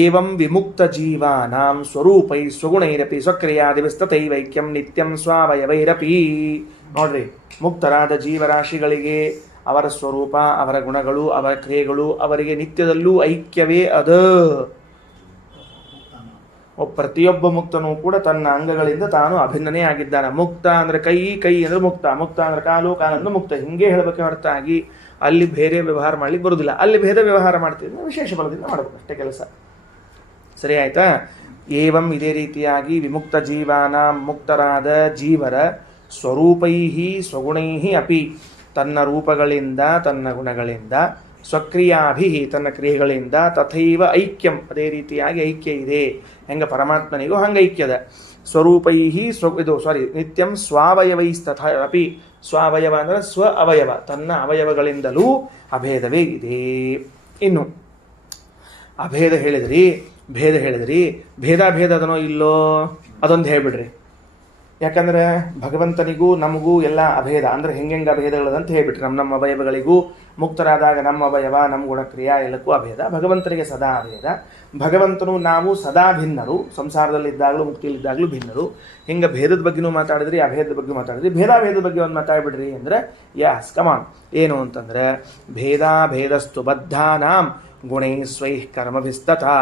ಏವಂ ವಿಮುಕ್ತ ಜೀವಾನಾಂ ಸ್ವರೂಪೈ ಸ್ವಗುಣೈರಪಿ ಸ್ವಕ್ರಿಯಾದಿವಿಸ್ತತೈವೈಕ್ಯಂ ನಿತ್ಯಂ ಸ್ವಾವಯವೈರಪಿ. ನೋಡ್ರಿ, ಮುಕ್ತರಾದ ಜೀವರಾಶಿಗಳಿಗೆ ಅವರ ಸ್ವರೂಪ, ಅವರ ಗುಣಗಳು, ಅವರ ಕ್ರಿಯೆಗಳು ಅವರಿಗೆ ನಿತ್ಯದಲ್ಲೂ ಐಕ್ಯವೇ ಅದ. ಪ್ರತಿಯೊಬ್ಬ ಮುಕ್ತನೂ ಕೂಡ ತನ್ನ ಅಂಗಗಳಿಂದ ತಾನು ಅಭಿನ್ನನೇ ಆಗಿದ್ದಾನೆ. ಮುಕ್ತ ಅಂದ್ರೆ ಕೈ ಅಂದ್ರೆ ಮುಕ್ತ ಅಂದ್ರೆ ಕಾಲು ಅಂದ್ರೆ ಮುಕ್ತ. ಹಿಂಗೆ ಹೇಳಬೇಕೆ ಹೊರತಾಗಿ ಅಲ್ಲಿ ಬೇರೆ ವ್ಯವಹಾರ ಮಾಡ್ಲಿಕ್ಕೆ ಬರುವುದಿಲ್ಲ. ಅಲ್ಲಿ ಭೇದ ವ್ಯವಹಾರ ಮಾಡ್ತಿದ್ರೆ ವಿಶೇಷ ಬಲದಿಂದ ಮಾಡಬೇಕು ಅಷ್ಟೇ ಕೆಲಸ. ಸರಿ ಆಯ್ತಾ? ಏವಂ ಇದೇ ರೀತಿಯಾಗಿ ವಿಮುಕ್ತ ಜೀವಾನ, ಮುಕ್ತರಾದ ಜೀವರ ಸ್ವರೂಪೈಹಿ ಸ್ವಗುಣೈಹಿ ಅಪಿ, ತನ್ನ ರೂಪಗಳಿಂದ ತನ್ನ ಗುಣಗಳಿಂದ, ಸ್ವಕ್ರಿಯಾಭಿ ತನ್ನ ಕ್ರಿಯೆಗಳಿಂದ, ತಥೈವ ಐಕ್ಯಂ ಅದೇ ರೀತಿಯಾಗಿ ಐಕ್ಯ ಇದೆ. ಹೆಂಗೆ ಪರಮಾತ್ಮನಿಗೂ ಹಂಗೆ ಐಕ್ಯದ. ಸ್ವರೂಪೈಹಿ ನಿತ್ಯಂ ಸ್ವಾವಯವೈಸ್ತಥ ಅಪಿ. ಸ್ವಾವಯವ ಅಂದರೆ ಸ್ವ ಅವಯವ, ತನ್ನ ಅವಯವಗಳಿಂದಲೂ ಅಭೇದವೇ ಇದೆ. ಇನ್ನು ಅಭೇದ ಹೇಳಿದ್ರಿ, ಭೇದ ಹೇಳಿದ್ರಿ, ಭೇದ ಅದನೋ ಇಲ್ಲೋ ಅದೊಂದು ಹೇಳ್ಬಿಡ್ರಿ. ಯಾಕಂದ್ರೆ ಭಗವಂತನಿಗೂ ನಮಗೂ ಎಲ್ಲ ಅಭೇದ, ಅಂದ್ರೆ ಹೆಂಗೆಂಗೆ ಅಭೇದಗಳದಂತ ಹೇಳ್ಬಿಟ್ರಿ. ನಮ್ಮ ಅವಯವಗಳಿಗೂ ಮುಕ್ತರಾದಾಗ ನಮ್ಮ ಅವಯವ ನಮ್ಮ ಗುಣಕ್ರಿಯಾ ಎಲ್ಲಕ್ಕೂ ಅಭೇದ, ಭಗವಂತನಿಗೆ ಸದಾ ಅಭೇದ. ಭಗವಂತನು ನಾವು ಸದಾ ಭಿನ್ನರು, ಸಂಸಾರದಲ್ಲಿದ್ದಾಗಲೂ ಮುಕ್ತಿಯಲ್ಲಿದ್ದಾಗಲೂ ಭಿನ್ನರು. ಹಿಂಗೆ ಭೇದದ ಬಗ್ಗೆನೂ ಮಾತಾಡಿದ್ರಿ, ಅಭೇದದ ಬಗ್ಗೆ ಮಾತಾಡಿದ್ರಿ. ಭೇದಾಭೇದದ ಬಗ್ಗೆ ಒಂದು ಮಾತಾಡ್ಬಿಡ್ರಿ ಅಂದರೆ ಯಾಸ್ ಕಮಾನ್ ಏನು ಅಂತಂದ್ರೆ ಭೇದಾಭೇದಸ್ತು ಬದ್ಧಾನಾಂ ಗುಣೈ ಸ್ವೈಃ ಕರ್ಮಭಿಸ್ತಥಾ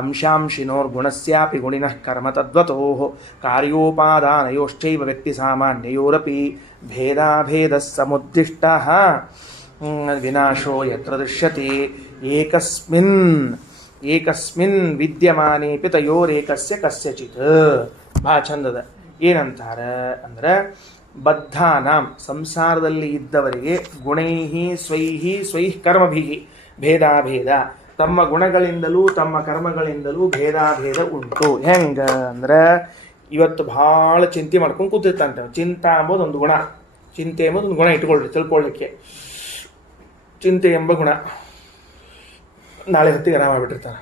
ಅಂಶಾಂಶಿನೋರ್ಗುಣಸ್ಯಾಪಿ ಗುಣಿನಃ ಕರ್ಮ ತದ್ವತೋಃ ಕಾರ್ಯೋಪಾದಾನಯೋಶ್ಚೈವ ವ್ಯಕ್ತಿ ಸಾಮಾನ್ಯಯೋರಪಿ ಭೇದಾಭೇದಃ ಸಮುದ್ದಿಷ್ಟಃ ವಿನಾಶೋ ಯತ್ರ ದೃಶ್ಯತೆ ಏಕಸ್ಮಿನ್ ವಿದ್ಯಮಾನೇಪಿ ತಯೋರೇಕಸ್ಯ ಕಸ್ಯಚಿತ್. ಭಾಳ ಚಂದದ. ಏನಂತಾರೆ ಅಂದ್ರೆ ಬದ್ಧಾನಾಂ ಸಂಸಾರದಲ್ಲಿ ಇದ್ದವರಿಗೆ ಗುಣೈಹಿ ಸ್ವೈಃ ಕರ್ಮಭಿಹಿ ಭೇದಾಭೇದ, ತಮ್ಮ ಗುಣಗಳಿಂದಲೂ ತಮ್ಮ ಕರ್ಮಗಳಿಂದಲೂ ಭೇದಾಭೇದ ಉಂಟು. ಹೆಂಗ ಅಂದ್ರೆ ಇವತ್ತು ಭಾಳ ಚಿಂತೆ ಮಾಡ್ಕೊಂಡು ಕೂತಿರ್ತಾನೆ. ಚಿಂತಾ ಎಂಬುದು ಒಂದು ಗುಣ, ಚಿಂತೆ ಎಂಬುದು ಒಂದು ಗುಣ ಇಟ್ಕೊಳ್ರಿ ತಿಳ್ಕೊಳ್ಳಿಕ್ಕೆ. ಚಿಂತೆ ಎಂಬ ಗುಣ ನಾಳೆ ಹೊತ್ತಿಗೆ ಆರಾಮ ಆಗ್ಬಿಟ್ಟಿರ್ತಾನೆ.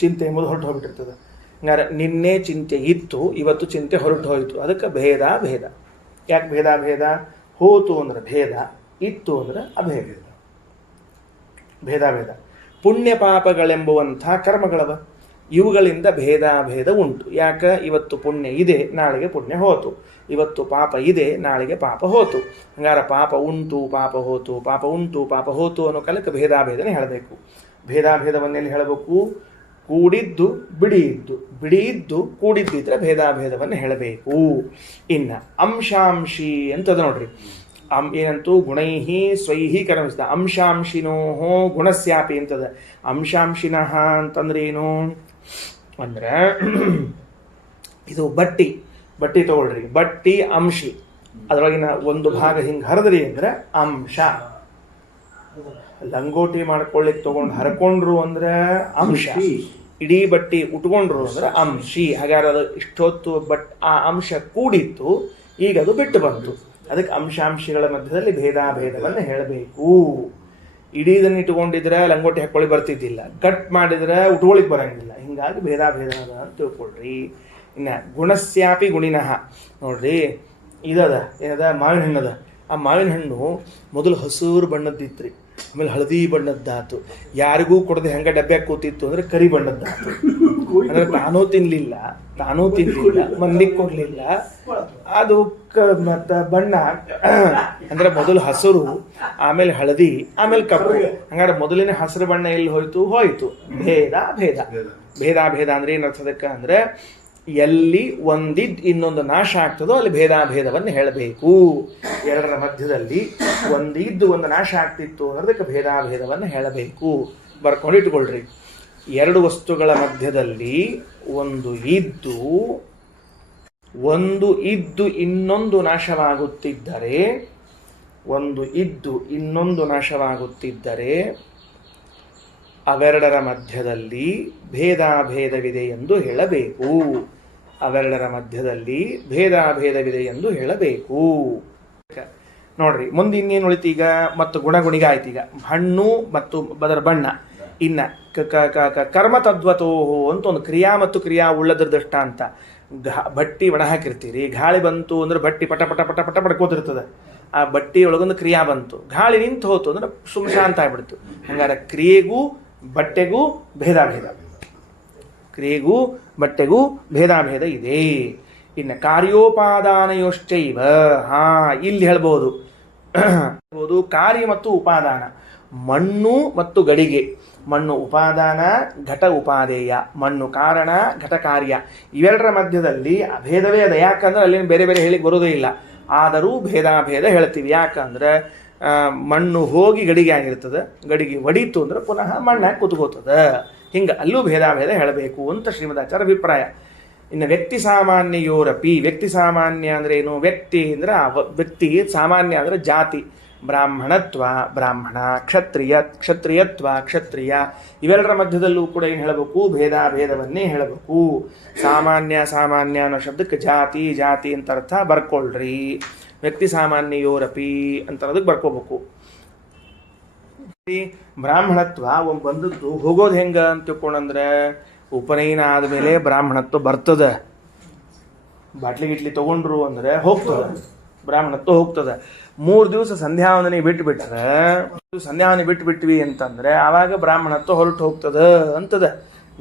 ಚಿಂತೆ ಎಂಬುದು ಹೊರಟು ಹೋಗ್ಬಿಟ್ಟಿರ್ತದೆ. ಹಂಗಾರೆ ನಿನ್ನೆ ಚಿಂತೆ ಇತ್ತು, ಇವತ್ತು ಚಿಂತೆ ಹೊರಟು ಹೋಯಿತು. ಅದಕ್ಕೆ ಭೇದ. ಯಾಕೆ ಭೇದ? ಹೋತು ಅಂದ್ರೆ ಭೇದ, ಇತ್ತು ಅಂದ್ರೆ ಅಭೇದ. ಭೇದ ಪುಣ್ಯ ಪಾಪಗಳೆಂಬುವಂಥ ಕರ್ಮಗಳವ, ಇವುಗಳಿಂದ ಭೇದ ಉಂಟು. ಯಾಕೆ? ಇವತ್ತು ಪುಣ್ಯ ಇದೆ, ನಾಳೆಗೆ ಪುಣ್ಯ ಹೋತು. ಇವತ್ತು ಪಾಪ ಇದೆ, ನಾಳೆಗೆ ಪಾಪ ಹೋತು. ಹಂಗಾರೆ ಪಾಪ ಉಂಟು ಪಾಪ ಹೋತು, ಪಾಪ ಉಂಟು ಪಾಪ ಹೋತು ಅನ್ನೋ ಕಾಲಕ್ಕೆ ಭೇದಾಭೇದನೆ ಹೇಳಬೇಕು. ಭೇದಾಭೇದವನ್ನೆಲ್ಲಿ ಹೇಳಬೇಕು? ಕೂಡಿದ್ದು ಬಿಡಿಯಿದ್ದು ಕೂಡಿದ್ದಿದ್ರೆ ಭೇದಾಭೇದವನ್ನು ಹೇಳಬೇಕು. ಇನ್ನು ಅಂಶಾಂಶಿ ಅಂತದ ನೋಡ್ರಿ. ಏನಂತೂ ಗುಣೈಹಿ ಸ್ವೈಹಿ ಕರ್ಮಿಸಿದ ಅಂಶಾಂಶಿನೋ ಗುಣಸ್ಯಾಪಿ ಅಂತದ. ಅಂಶಾಂಶಿನಃ ಅಂತಂದ್ರೆ ಏನು ಅಂದ್ರೆ ಇದು ಬಟ್ಟಿ ತಗೊಳ್ರಿ. ಬಟ್ಟಿ ಅಂಶಿ, ಅದರೊಳಗಿನ ಒಂದು ಭಾಗ ಹಿಂಗೆ ಹರಿದ್ರಿ ಅಂದ್ರೆ ಅಂಶ. ಲಂಗೋಟಿ ಮಾಡ್ಕೊಳ್ಳಿಕ್ಕೆ ತಗೊಂಡು ಹರ್ಕೊಂಡ್ರು ಅಂದ್ರೆ ಅಂಶ. ಇಡೀ ಬಟ್ಟಿ ಉಟ್ಕೊಂಡ್ರು ಅಂದ್ರೆ ಅಂಶಿ. ಹಾಗಾದ್ರೆ ಅದು ಇಷ್ಟೊತ್ತು ಆ ಅಂಶ ಕೂಡಿತ್ತು, ಈಗ ಅದು ಬಿಟ್ಟು ಬಂತು. ಅದಕ್ಕೆ ಅಂಶಾಂಶಿಗಳ ಮಧ್ಯದಲ್ಲಿ ಭೇದಾಭೇದವನ್ನು ಹೇಳಬೇಕು. ಇಡೀದನ್ನು ಇಟ್ಕೊಂಡಿದ್ರೆ ಲಂಗೋಟಿ ಹಾಕೊಳ್ಳಿ ಬರ್ತಿದ್ದಿಲ್ಲ, ಕಟ್ ಮಾಡಿದ್ರೆ ಉಟ್ಕೊಳಿಕ್ ಬರಂಗಿಲ್ಲ. ಹಿಂಗಾಗಿ ಭೇದಾಭೇದ ಅಂತ ತಿಳ್ಕೊಳ್ರಿ. ಇನ್ನು ಗುಣಸ್ಯಾಪಿ ಗುಣಿನಃ ನೋಡ್ರಿ, ಇದದ ಏನದ ಮಾವಿನ ಹಣ್ಣದ. ಆ ಮಾವಿನ ಹಣ್ಣು ಮೊದಲು ಹಸೂರು ಬಣ್ಣದ್ದಿತ್ರಿ, ಆಮೇಲೆ ಹಳದಿ ಬಣ್ಣದ್ದಾತು. ಯಾರಿಗೂ ಕೊಡದೆ ಹೆಂಗ ಡಬ್ಬ್ಯಾಗ ಕೂತಿತ್ತು ಅಂದ್ರೆ ಕರಿ ಬಣ್ಣದ್ದಾತು. ಅಂದ್ರೆ ತಾನೂ ತಿನ್ಲಿಲ್ಲ, ಮಂದಿಗೆ ಕೊಡ್ಲಿಲ್ಲ. ಅದು ಮತ್ತ ಬಣ್ಣ ಅಂದ್ರೆ ಮೊದಲು ಹಸಿರು, ಆಮೇಲೆ ಹಳದಿ, ಆಮೇಲೆ ಕಪ್ಪು. ಹಂಗಾರೆ ಮೊದಲಿನ ಹಸಿರು ಬಣ್ಣ ಎಲ್ಲಿ ಹೋಯ್ತು. ಭೇದಾಭೇದ ಅಂದ್ರೆ ಏನರ್ಥದಕ್ಕ ಅಂದ್ರೆ ಎಲ್ಲಿ ಒಂದಿದ್ ಇನ್ನೊಂದು ನಾಶ ಆಗ್ತದೋ ಅಲ್ಲಿ ಭೇದಾಭೇದವನ್ನು ಹೇಳಬೇಕು. ಎರಡರ ಮಧ್ಯದಲ್ಲಿ ಒಂದಿದ್ದು ಒಂದು ನಾಶ ಆಗ್ತಿತ್ತು ಅನ್ನೋದಕ್ಕೆ ಭೇದಾಭೇದವನ್ನು ಹೇಳಬೇಕು. ಬರ್ಕೊಂಡಿಟ್ಕೊಳ್ರಿ. ಎರಡು ವಸ್ತುಗಳ ಮಧ್ಯದಲ್ಲಿ ಒಂದು ಇದ್ದು ಇನ್ನೊಂದು ನಾಶವಾಗುತ್ತಿದ್ದರೆ ಅವೆರಡರ ಮಧ್ಯದಲ್ಲಿ ಭೇದಾಭೇದವಿದೆ ಎಂದು ಹೇಳಬೇಕು. ನೋಡ್ರಿ, ಮುಂದೆ ಇನ್ನೇನು ಉಳಿತು ಈಗ? ಮತ್ತು ಗುಣಗುಣಿಗ ಆಯ್ತು. ಈಗ ಹಣ್ಣು ಮತ್ತು ಅದರ ಬಣ್ಣ. ಇನ್ನ ಕರ್ಮ ತದ್ವತೋ ಅಂತ ಒಂದು ಕ್ರಿಯಾ ಮತ್ತು ಕ್ರಿಯಾ ಉಳ್ಳದ್ರ ದೃಷ್ಟಾಂತ. ಬಟ್ಟಿ ಒಣ ಹಾಕಿರ್ತೀರಿ, ಗಾಳಿ ಬಂತು ಅಂದ್ರೆ ಬಟ್ಟಿ ಪಟ ಪಟ ಪಟ ಪಟ ಪಡ್ಕೋತಿರ್ತದೆ. ಆ ಬಟ್ಟಿ ಒಳಗೊಂದು ಕ್ರಿಯಾ ಬಂತು, ಗಾಳಿ ನಿಂತು ಹೋತು ಅಂದ್ರೆ ಶಾಂತ ಆಗ್ಬಿಡ್ತು. ಹಂಗಾರೆ ಕ್ರಿಯೆಗೂ ಬಟ್ಟೆಗೂ ಭೇದಾಭೇದ ಇದೆ. ಇನ್ನು ಕಾರ್ಯೋಪಾದಾನಯೋಶ್ಚೈವ, ಇಲ್ಲಿ ಹೇಳ್ಬೋದು ಕಾರ್ಯ ಮತ್ತು ಉಪಾದಾನ. ಮಣ್ಣು ಮತ್ತು ಗಡಿಗೆ. ಮಣ್ಣು ಉಪಾದಾನ, ಘಟ ಉಪಾದೇಯ. ಮಣ್ಣು ಕಾರಣ, ಘಟ ಕಾರ್ಯ. ಇವೆರಡರ ಮಧ್ಯದಲ್ಲಿ ಅಭೇದವೇ ಅದ. ಯಾಕಂದ್ರೆ ಅಲ್ಲಿನ ಬೇರೆ ಬೇರೆ ಹೇಳಿಕ್ ಬರೋದೇ ಇಲ್ಲ. ಆದರೂ ಭೇದಾಭೇದ ಹೇಳ್ತೀವಿ. ಯಾಕಂದ್ರೆ ಮಣ್ಣು ಹೋಗಿ ಗಡಿಗೆ ಆಗಿರ್ತದೆ, ಗಡಿಗೆ ಒಡೀತು ಅಂದ್ರೆ ಪುನಃ ಮಣ್ಣಾಗಿ ಕೂತ್ಕೋತದ. ಹಿಂಗೆ ಅಲ್ಲೂ ಭೇದಾಭೇದ ಹೇಳಬೇಕು ಅಂತ ಶ್ರೀಮದಾಚಾರ್ಯ ಅಭಿಪ್ರಾಯ. ಇನ್ನು ವ್ಯಕ್ತಿ ಸಾಮಾನ್ಯಯೋರಪಿ. ವ್ಯಕ್ತಿ ಸಾಮಾನ್ಯ ಅಂದ್ರೆ ಏನು? ವ್ಯಕ್ತಿ ಅಂದ್ರೆ ವ್ಯಕ್ತಿ, ಸಾಮಾನ್ಯ ಅಂದ್ರೆ ಜಾತಿ. ಬ್ರಾಹ್ಮಣತ್ವ ಬ್ರಾಹ್ಮಣ, ಕ್ಷತ್ರಿಯತ್ವ ಕ್ಷತ್ರಿಯ. ಇವೆರಡರ ಮಧ್ಯದಲ್ಲೂ ಕೂಡ ಏನು ಹೇಳಬೇಕು? ಭೇದಾಭೇದವನ್ನೇ ಹೇಳಬೇಕು. ಸಾಮಾನ್ಯ ಅನ್ನೋ ಶಬ್ದಕ್ಕೆ ಜಾತಿ ಅಂತ ಅರ್ಥ ಬರ್ಕೊಳ್ರಿ. ವ್ಯಕ್ತಿ ಸಾಮಾನ್ಯಯೋರಪಿ ಅಂತ ಅದಕ್ಕೆ ಬರ್ಕೋಬೇಕು. ಬ್ರಾಹ್ಮಣತ್ವ ಬಂದದ್ದು ಹೋಗೋದು ಹೆಂಗ ಅಂತ ತಿಳ್ಕೊಂಡ್ರೆ ಉಪನಯನ ಆದಮೇಲೆ ಬ್ರಾಹ್ಮಣತ್ವ ಬರ್ತದ. ಬಾಟ್ಲಿ ಗಿಟ್ಲಿ ತೊಗೊಂಡ್ರು ಅಂದರೆ ಹೋಗ್ತದೆ, ಬ್ರಾಹ್ಮಣತ್ವ ಹೋಗ್ತದೆ. 3 ದಿವಸ ಸಂಧ್ಯಾವಂದನೆ ಬಿಟ್ಬಿಟ್ರೆ, ಸಂಧ್ಯಾವಂದನೆ ಬಿಟ್ಬಿಟ್ವಿ ಅಂತಂದ್ರೆ ಆವಾಗ ಬ್ರಾಹ್ಮಣತ್ವ ಹೊರಟು ಹೋಗ್ತದ ಅಂತದ.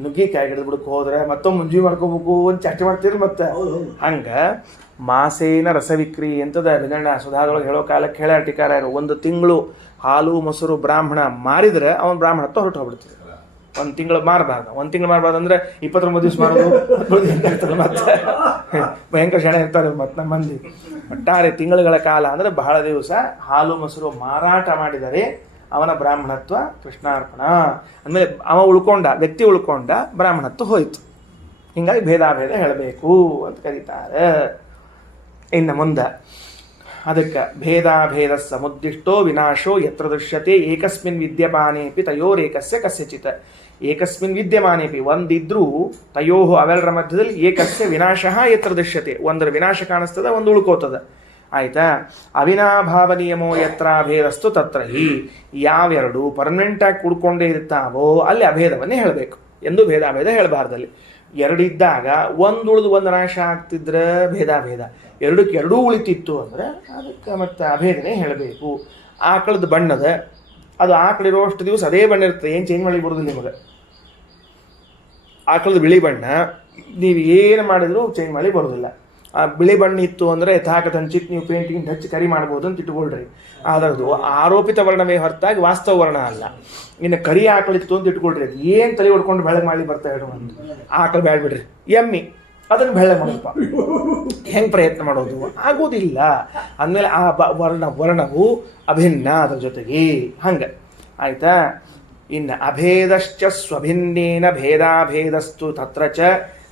ನುಗ್ಗಿಕಾಯಿ ಗಿಡದ ಬಿಡಕ್ಕೆ ಹೋದ್ರೆ ಮತ್ತೊಮ್ಮೆ ಮುಂಜಿ ಮಾಡ್ಕೋಬೇಕು ಅಂತ ಚರ್ಚೆ ಮಾಡ್ತೀರಿ. ಮತ್ತೆ ಹಂಗ ಮಾಸೇನ ರಸವಿಕ್ರಿ ಅಂತದ ವಿನರಣ ಸುಧಾದೊಳಗೆ ಹೇಳೋ ಕಾಲಕ್ಕೆ ಹೇಳ ಟೀಕಾರ 1 ತಿಂಗಳು ಹಾಲು ಮೊಸರು ಬ್ರಾಹ್ಮಣ ಮಾರಿದ್ರೆ ಅವನ ಬ್ರಾಹ್ಮಣತ್ವ ಹೊರಟು ಹೋಗ್ಬಿಡ್ತದೆ. 1 ತಿಂಗಳು ಮಾರಬಾರ್ದು. 1 ತಿಂಗಳು ಮಾರಬಾರ್ದು ಅಂದ್ರೆ 29 ದಿವಸ ಮಾರೋದು ಮತ್ತೆ ಭಯಂಕರ ಜನ ಇರ್ತಾರೆ ಮತ್ತೆ ನಮ್ಮ ಮಂದಿ. ಒಟ್ಟಾರೆ ತಿಂಗಳುಗಳ ಕಾಲ ಅಂದ್ರೆ ಬಹಳ ದಿವಸ ಹಾಲು ಮೊಸರು ಮಾರಾಟ ಮಾಡಿದರೆ ಅವನ ಬ್ರಾಹ್ಮಣತ್ವ ಕೃಷ್ಣಾರ್ಪಣ. ಅಂದಮೇಲೆ ವ್ಯಕ್ತಿ ಉಳ್ಕೊಂಡ ಬ್ರಾಹ್ಮಣತ್ವ ಹೋಯ್ತು. ಹಿಂಗಾಗಿ ಭೇದಾಭೇದ ಹೇಳಬೇಕು ಅಂತ ಕರೀತಾರೆ. ಇನ್ನು ಮುಂದೆ ಅದಕ್ಕೆ ಭೇದಾಭೇದ ಸಮುದ್ದಿಷ್ಟೋ ವಿನಾಶೋ ಯತ್ರ ದೃಶ್ಯತೆ ಏಕಸ್ಮಿನ್ ವಿದ್ಯಮಾನೇಪಿ ತಯೋರೇಕಸ್ಯ ಕಸ್ಯಚಿತ್. ಏಕಸ್ಮಿನ್ ವಿದ್ಯಮಾನೇಪಿ ಒಂದಿದ್ರೂ ತಯೋ ಅವೆಲ್ಲರ ಮಧ್ಯದಲ್ಲಿ ಏಕಸ್ಯ ವಿನಾಶ ಯತ್ರ ದೃಶ್ಯತೆ, ಒಂದರ ವಿನಾಶ ಕಾಣಿಸ್ತದೆ, ಒಂದು ಉಳ್ಕೋತದೆ. ಆಯ್ತಾ. ಅವಿನಾಭಾವ ನಿಯಮೋ ಯತ್ರ ಅಭೇದಸ್ತು ತತ್ರ ಹಿ. ಯಾವೆರಡು ಪರ್ಮನೆಂಟಾಗಿ ಕುಡ್ಕೊಂಡೇ ಇರ್ತಾವೋ ಅಲ್ಲಿ ಅಭೇದವನ್ನೇ ಹೇಳಬೇಕು, ಎಂದು ಭೇದಾಭೇದ ಹೇಳಬಾರ್ದಲ್ಲಿ. ಎರಡಿದ್ದಾಗ ಉಳಿದು ಒಂದು ನಾಶ ಆಗ್ತಿದ್ರೆ ಭೇದಾಭೇದ, ಎರಡೂ ಉಳಿತಿತ್ತು ಅಂದರೆ ಅದಕ್ಕೆ ಮತ್ತೆ ಅಭೇದನೆ ಹೇಳಬೇಕು. ಆಕಳದ ಬಣ್ಣದ ಅದು ಆಕಳಿರೋಷ್ಟು ದಿವಸ ಅದೇ ಬಣ್ಣ ಇರ್ತದೆ, ಏನು ಚೇಂಜ್ ಮಾಡಿ ಬರೋದಿಲ್ಲ ನಿಮಗೆ. ಆಕಳದ ಬಿಳಿ ಬಣ್ಣ ನೀವು ಏನು ಮಾಡಿದರೂ ಚೇಂಜ್ ಮಾಡಿ ಬರೋದಿಲ್ಲ. ಆ ಬಿಳಿ ಬಣ್ಣ ಇತ್ತು ಅಂದರೆ ಯಥಾಕಥಂಚಿತ್ ನೀವು ಪೇಂಟಿಂಗ್ ಹಚ್ಚಿ ಕರಿ ಮಾಡ್ಬೋದು ಅಂತ ಇಟ್ಕೊಳ್ರಿ. ಅದರದು ಆರೋಪಿತ ವರ್ಣವೇ ಹೊರತಾಗಿ ವಾಸ್ತವ ವರ್ಣ ಅಲ್ಲ. ಇನ್ನು ಕರಿ ಆಕಳಿತ್ತು ಅಂತ ಇಟ್ಕೊಳ್ರಿ, ಅದು ಏನು ತಲೆ ಹೊಡ್ಕೊಂಡು ಬೆಳಗ್ಗೆ ಮಾಡಿ ಬರ್ತಾ ಇರೋ ಒಂದು ಆಕಳು ಬ್ಯಾಡ್ ಬಿಡ್ರಿ, ಎಮ್ಮಿ ಅದನ್ನು ಬೆಳ್ಳೆ ಮಾಡಪ್ಪ, ಹೆಂಗೆ ಪ್ರಯತ್ನ ಮಾಡೋದು ಆಗೋದಿಲ್ಲ. ಅಂದಮೇಲೆ ಆ ವರ್ಣವು ಅಭಿನ್ನ ಅದರ ಜೊತೆಗೆ ಹಂಗೆ. ಆಯ್ತಾ. ಇನ್ನು ಅಭೇದಶ್ಚ ಸ್ವಭಿನ್ನೇನ ಭೇದಾಭೇದಸ್ತು ತತ್ರ ಚ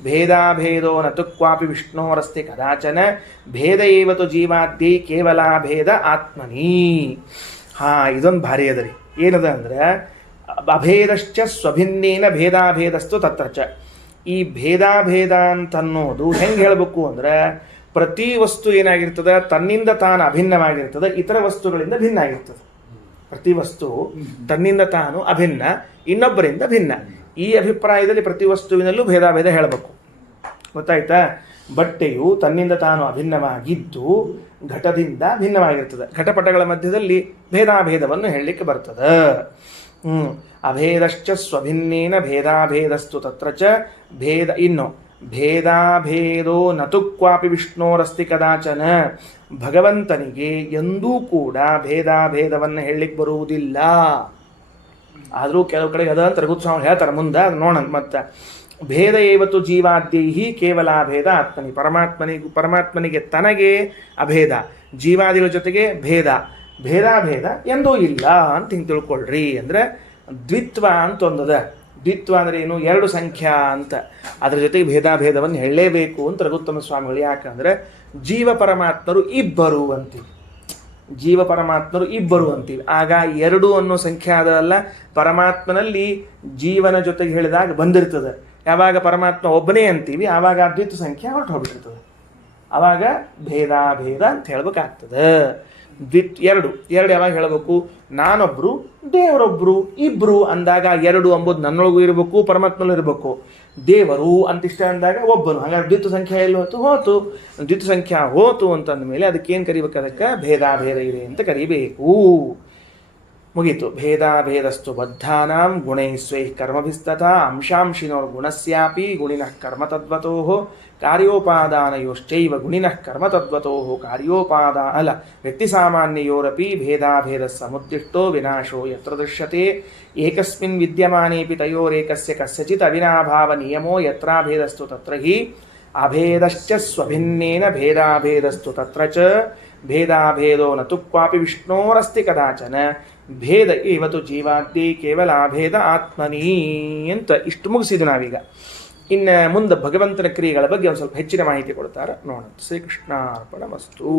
ಭೇದಾಭೇದೋ ನತು ಕ್ವಾಪಿ ವಿಷ್ಣೋರಸ್ತಿ ಕದಾಚನ ಭೇದ ಏವತು ಜೀವಾದ್ಯೈ ಕೇವಲ ಭೇದ ಆತ್ಮನಿ. ಇದೊಂದು ಭಾರಿ ಅದ ರೀ. ಏನದ ಅಂದ್ರೆ ಅಭೇದಶ್ಚ ಸ್ವಭಿನ್ನೇನ ಭೇದಾಭೇದಸ್ತು ತತ್ರ ಚ. ಈ ಭೇದಾಭೇದ ಅಂತನ್ನೋದು ಹೆಂಗೆ ಹೇಳಬೇಕು ಅಂದ್ರೆ ಪ್ರತಿ ವಸ್ತು ಏನಾಗಿರ್ತದೆ ತನ್ನಿಂದ ತಾನು ಅಭಿನ್ನವಾಗಿರ್ತದೆ, ಇತರ ವಸ್ತುಗಳಿಂದ ಭಿನ್ನ ಆಗಿರ್ತದೆ. ಪ್ರತಿ ವಸ್ತು ತನ್ನಿಂದ ತಾನು ಅಭಿನ್ನ, ಇನ್ನೊಬ್ಬರಿಂದ ಭಿನ್ನ. ಈ ಅಭಿಪ್ರಾಯದಲ್ಲಿ ಪ್ರತಿ ವಸ್ತುವಿನಲ್ಲೂ ಭೇದಾಭೇದ ಹೇಳಬೇಕು. ಗೊತ್ತಾಯ್ತಾ. ಬಟ್ಟೆಯು ತನ್ನಿಂದ ತಾನು ಅಭಿನ್ನವಾಗಿದ್ದು ಘಟದಿಂದ ಭಿನ್ನವಾಗಿರ್ತದೆ. ಘಟಪಟಗಳ ಮಧ್ಯದಲ್ಲಿ ಭೇದಾಭೇದವನ್ನು ಹೇಳಲಿಕ್ಕೆ ಬರ್ತದೆ. ಅಭೇದಶ್ಚ ಸ್ವಭಿನ್ನೇನ ಭೇದಾಭೇದಸ್ತು ತತ್ರ ಚ ಭೇದ. ಇನ್ನು ಭೇದಾಭೇದೋ ನತು ಕ್ವಾಪಿ ವಿಷ್ಣೋರಸ್ತಿ ಕದಾಚನ. ಭಗವಂತನಿಗೆ ಎಂದೂ ಕೂಡ ಭೇದಾಭೇದವನ್ನು ಹೇಳಲಿಕ್ಕೆ ಬರುವುದಿಲ್ಲ. ಆದರೂ ಕೆಲವು ಕಡೆ ಅದ ಅಂತ ರಘುಸ್ವಾಮಿ ಹೇಳ್ತಾರೆ ಮುಂದೆ, ಅದು ನೋಡೋಣ. ಮತ್ತೆ ಭೇದ ಏವತ್ತು ಜೀವಾದ್ಯೈಹಿ ಕೇವಲ ಭೇದ ಆತ್ಮನಿ. ಪರಮಾತ್ಮನಿಗೆ ತನಗೆ ಅಭೇದ, ಜೀವಾದಿಗಳ ಜೊತೆಗೆ ಭೇದಾಭೇದ ಎಂದೂ ಇಲ್ಲ ಅಂತ ಹಿಂಗೆ ತಿಳ್ಕೊಳ್ರಿ. ಅಂದರೆ ದ್ವಿತ್ವ ಅಂತ ಒಂದದ. ದ್ವಿತ್ವ ಅಂದರೆ ಏನು? 2 ಸಂಖ್ಯಾ ಅಂತ. ಅದರ ಜೊತೆಗೆ ಭೇದಾಭೇದವನ್ನು ಹೇಳಲೇಬೇಕು ಅಂತ ರಘುತ್ತಮ ಸ್ವಾಮಿಗಳು. ಯಾಕಂದರೆ ಜೀವ ಪರಮಾತ್ಮರು ಇಬ್ಬರು ಅಂತೀವಿ. ಜೀವ ಪರಮಾತ್ಮರು ಇಬ್ಬರು ಅಂತೀವಿ. ಆಗ 2 ಅನ್ನೋ ಸಂಖ್ಯೆ ಅದಲ್ಲ, ಪರಮಾತ್ಮನಲ್ಲಿ ಜೀವನ ಜೊತೆಗೆ ಹೇಳಿದಾಗ ಬಂದಿರ್ತದೆ. ಯಾವಾಗ ಪರಮಾತ್ಮ ಒಬ್ಬನೇ ಅಂತೀವಿ ಆವಾಗ ಅದ್ವಿತ ಸಂಖ್ಯೆ ಹೊರಟು ಹೋಗ್ಬಿಟ್ಟಿರ್ತದೆ. ಆವಾಗ ಭೇದಾಭೇದ ಅಂತ ಹೇಳ್ಬೇಕಾಗ್ತದೆ. ಎರಡು ಯಾವಾಗ ಹೇಳಬೇಕು? ನಾನೊಬ್ರು ದೇವರೊಬ್ರು ಇಬ್ರು ಅಂದಾಗ 2 ಅಂಬುದು ನನ್ನೊಳಗೂ ಇರಬೇಕು, ಪರಮಾತ್ಮನಲ್ಲೂ ಇರಬೇಕು. ದೇವರು ಅಂತಿಷ್ಟ ಅಂದಾಗ ಒಬ್ಬನು. ಹಾಗಾದ್ರೆ ದ್ವಿತ ಸಂಖ್ಯೆ ಎಲ್ಲಿ ಹೋತು? ದ್ವಿತ ಸಂಖ್ಯಾ ಹೋತು ಅಂತಂದ ಮೇಲೆ ಅದಕ್ಕೇನು ಕರಿಬೇಕು? ಅದಕ್ಕೆ ಭೇದಾಭೇದ ಇದೆ ಅಂತ ಕರಿಬೇಕು. ಮುಗೀತು. ಭೇದಾಭೇದಸ್ತು ಬದ್ಧಾನಾಂ ಗುಣೈಸ್ವೈಃ ಕರ್ಮಭಿಸ್ತಥಾ ಅಂಶಾಂಶಿನೋರ್ ಗುಣಸ್ಯಾಪಿ ಗುಣಿನಃ ಕರ್ಮ ತದ್ವತೋಃ ಕಾರ್ಯೋಪಾದಾನಯೋಶ್ಚೈವ ಗುಣಿನಃ ಕರ್ಮ ತದ್ವತೋಃ ವ್ಯಕ್ತಿಸಾಮಾನ್ಯಯೋರಪಿ ಭೇದಾಭೇದ ಸಮುದ್ದಿಷ್ಟೋ ವಿನಾಶೋ ಯತ್ರ ದೃಶ್ಯತೆ ಏಕಸ್ಮಿನ್ ವಿದ್ಯಮಾನೇಪಿ ತಯೋರೇಕಸ್ಯ ಕಸ್ಯಚಿತ್ ಅವಿನಾಭಾವ ನಿಯಮೋ ಯತ್ರಾಭೇದಸ್ತು ತತ್ರ ಹಿ ಅಭೇದಶ್ಚ ಸ್ವಭಿನ್ನೇನ ಭೇದಾಭೇದಸ್ತು ತತ್ರ ಚ ಭೇದಾಭೇದೋ ನತು ಕ್ವಾಪಿ ವಿಷ್ಣೋರಸ್ತಿ ಕದಾಚನ ಭೇದ ಇವತ್ತು ಜೀವಾದ್ಯೈ ಕೇವಲ ಭೇದ ಆತ್ಮನಿ ಅಂತ ಇಷ್ಟು ಮುಗಿಸಿದ್ದು ನಾವೀಗ. ಇನ್ನು ಮುಂದೆ ಭಗವಂತನ ಕ್ರಿಯೆಗಳ ಬಗ್ಗೆ ಒಂದು ಸ್ವಲ್ಪ ಹೆಚ್ಚಿನ ಮಾಹಿತಿ ಕೊಡ್ತಾರೆ ನೋಡೋಣ. ಶ್ರೀಕೃಷ್ಣಾರ್ಪಣಮಸ್ತು.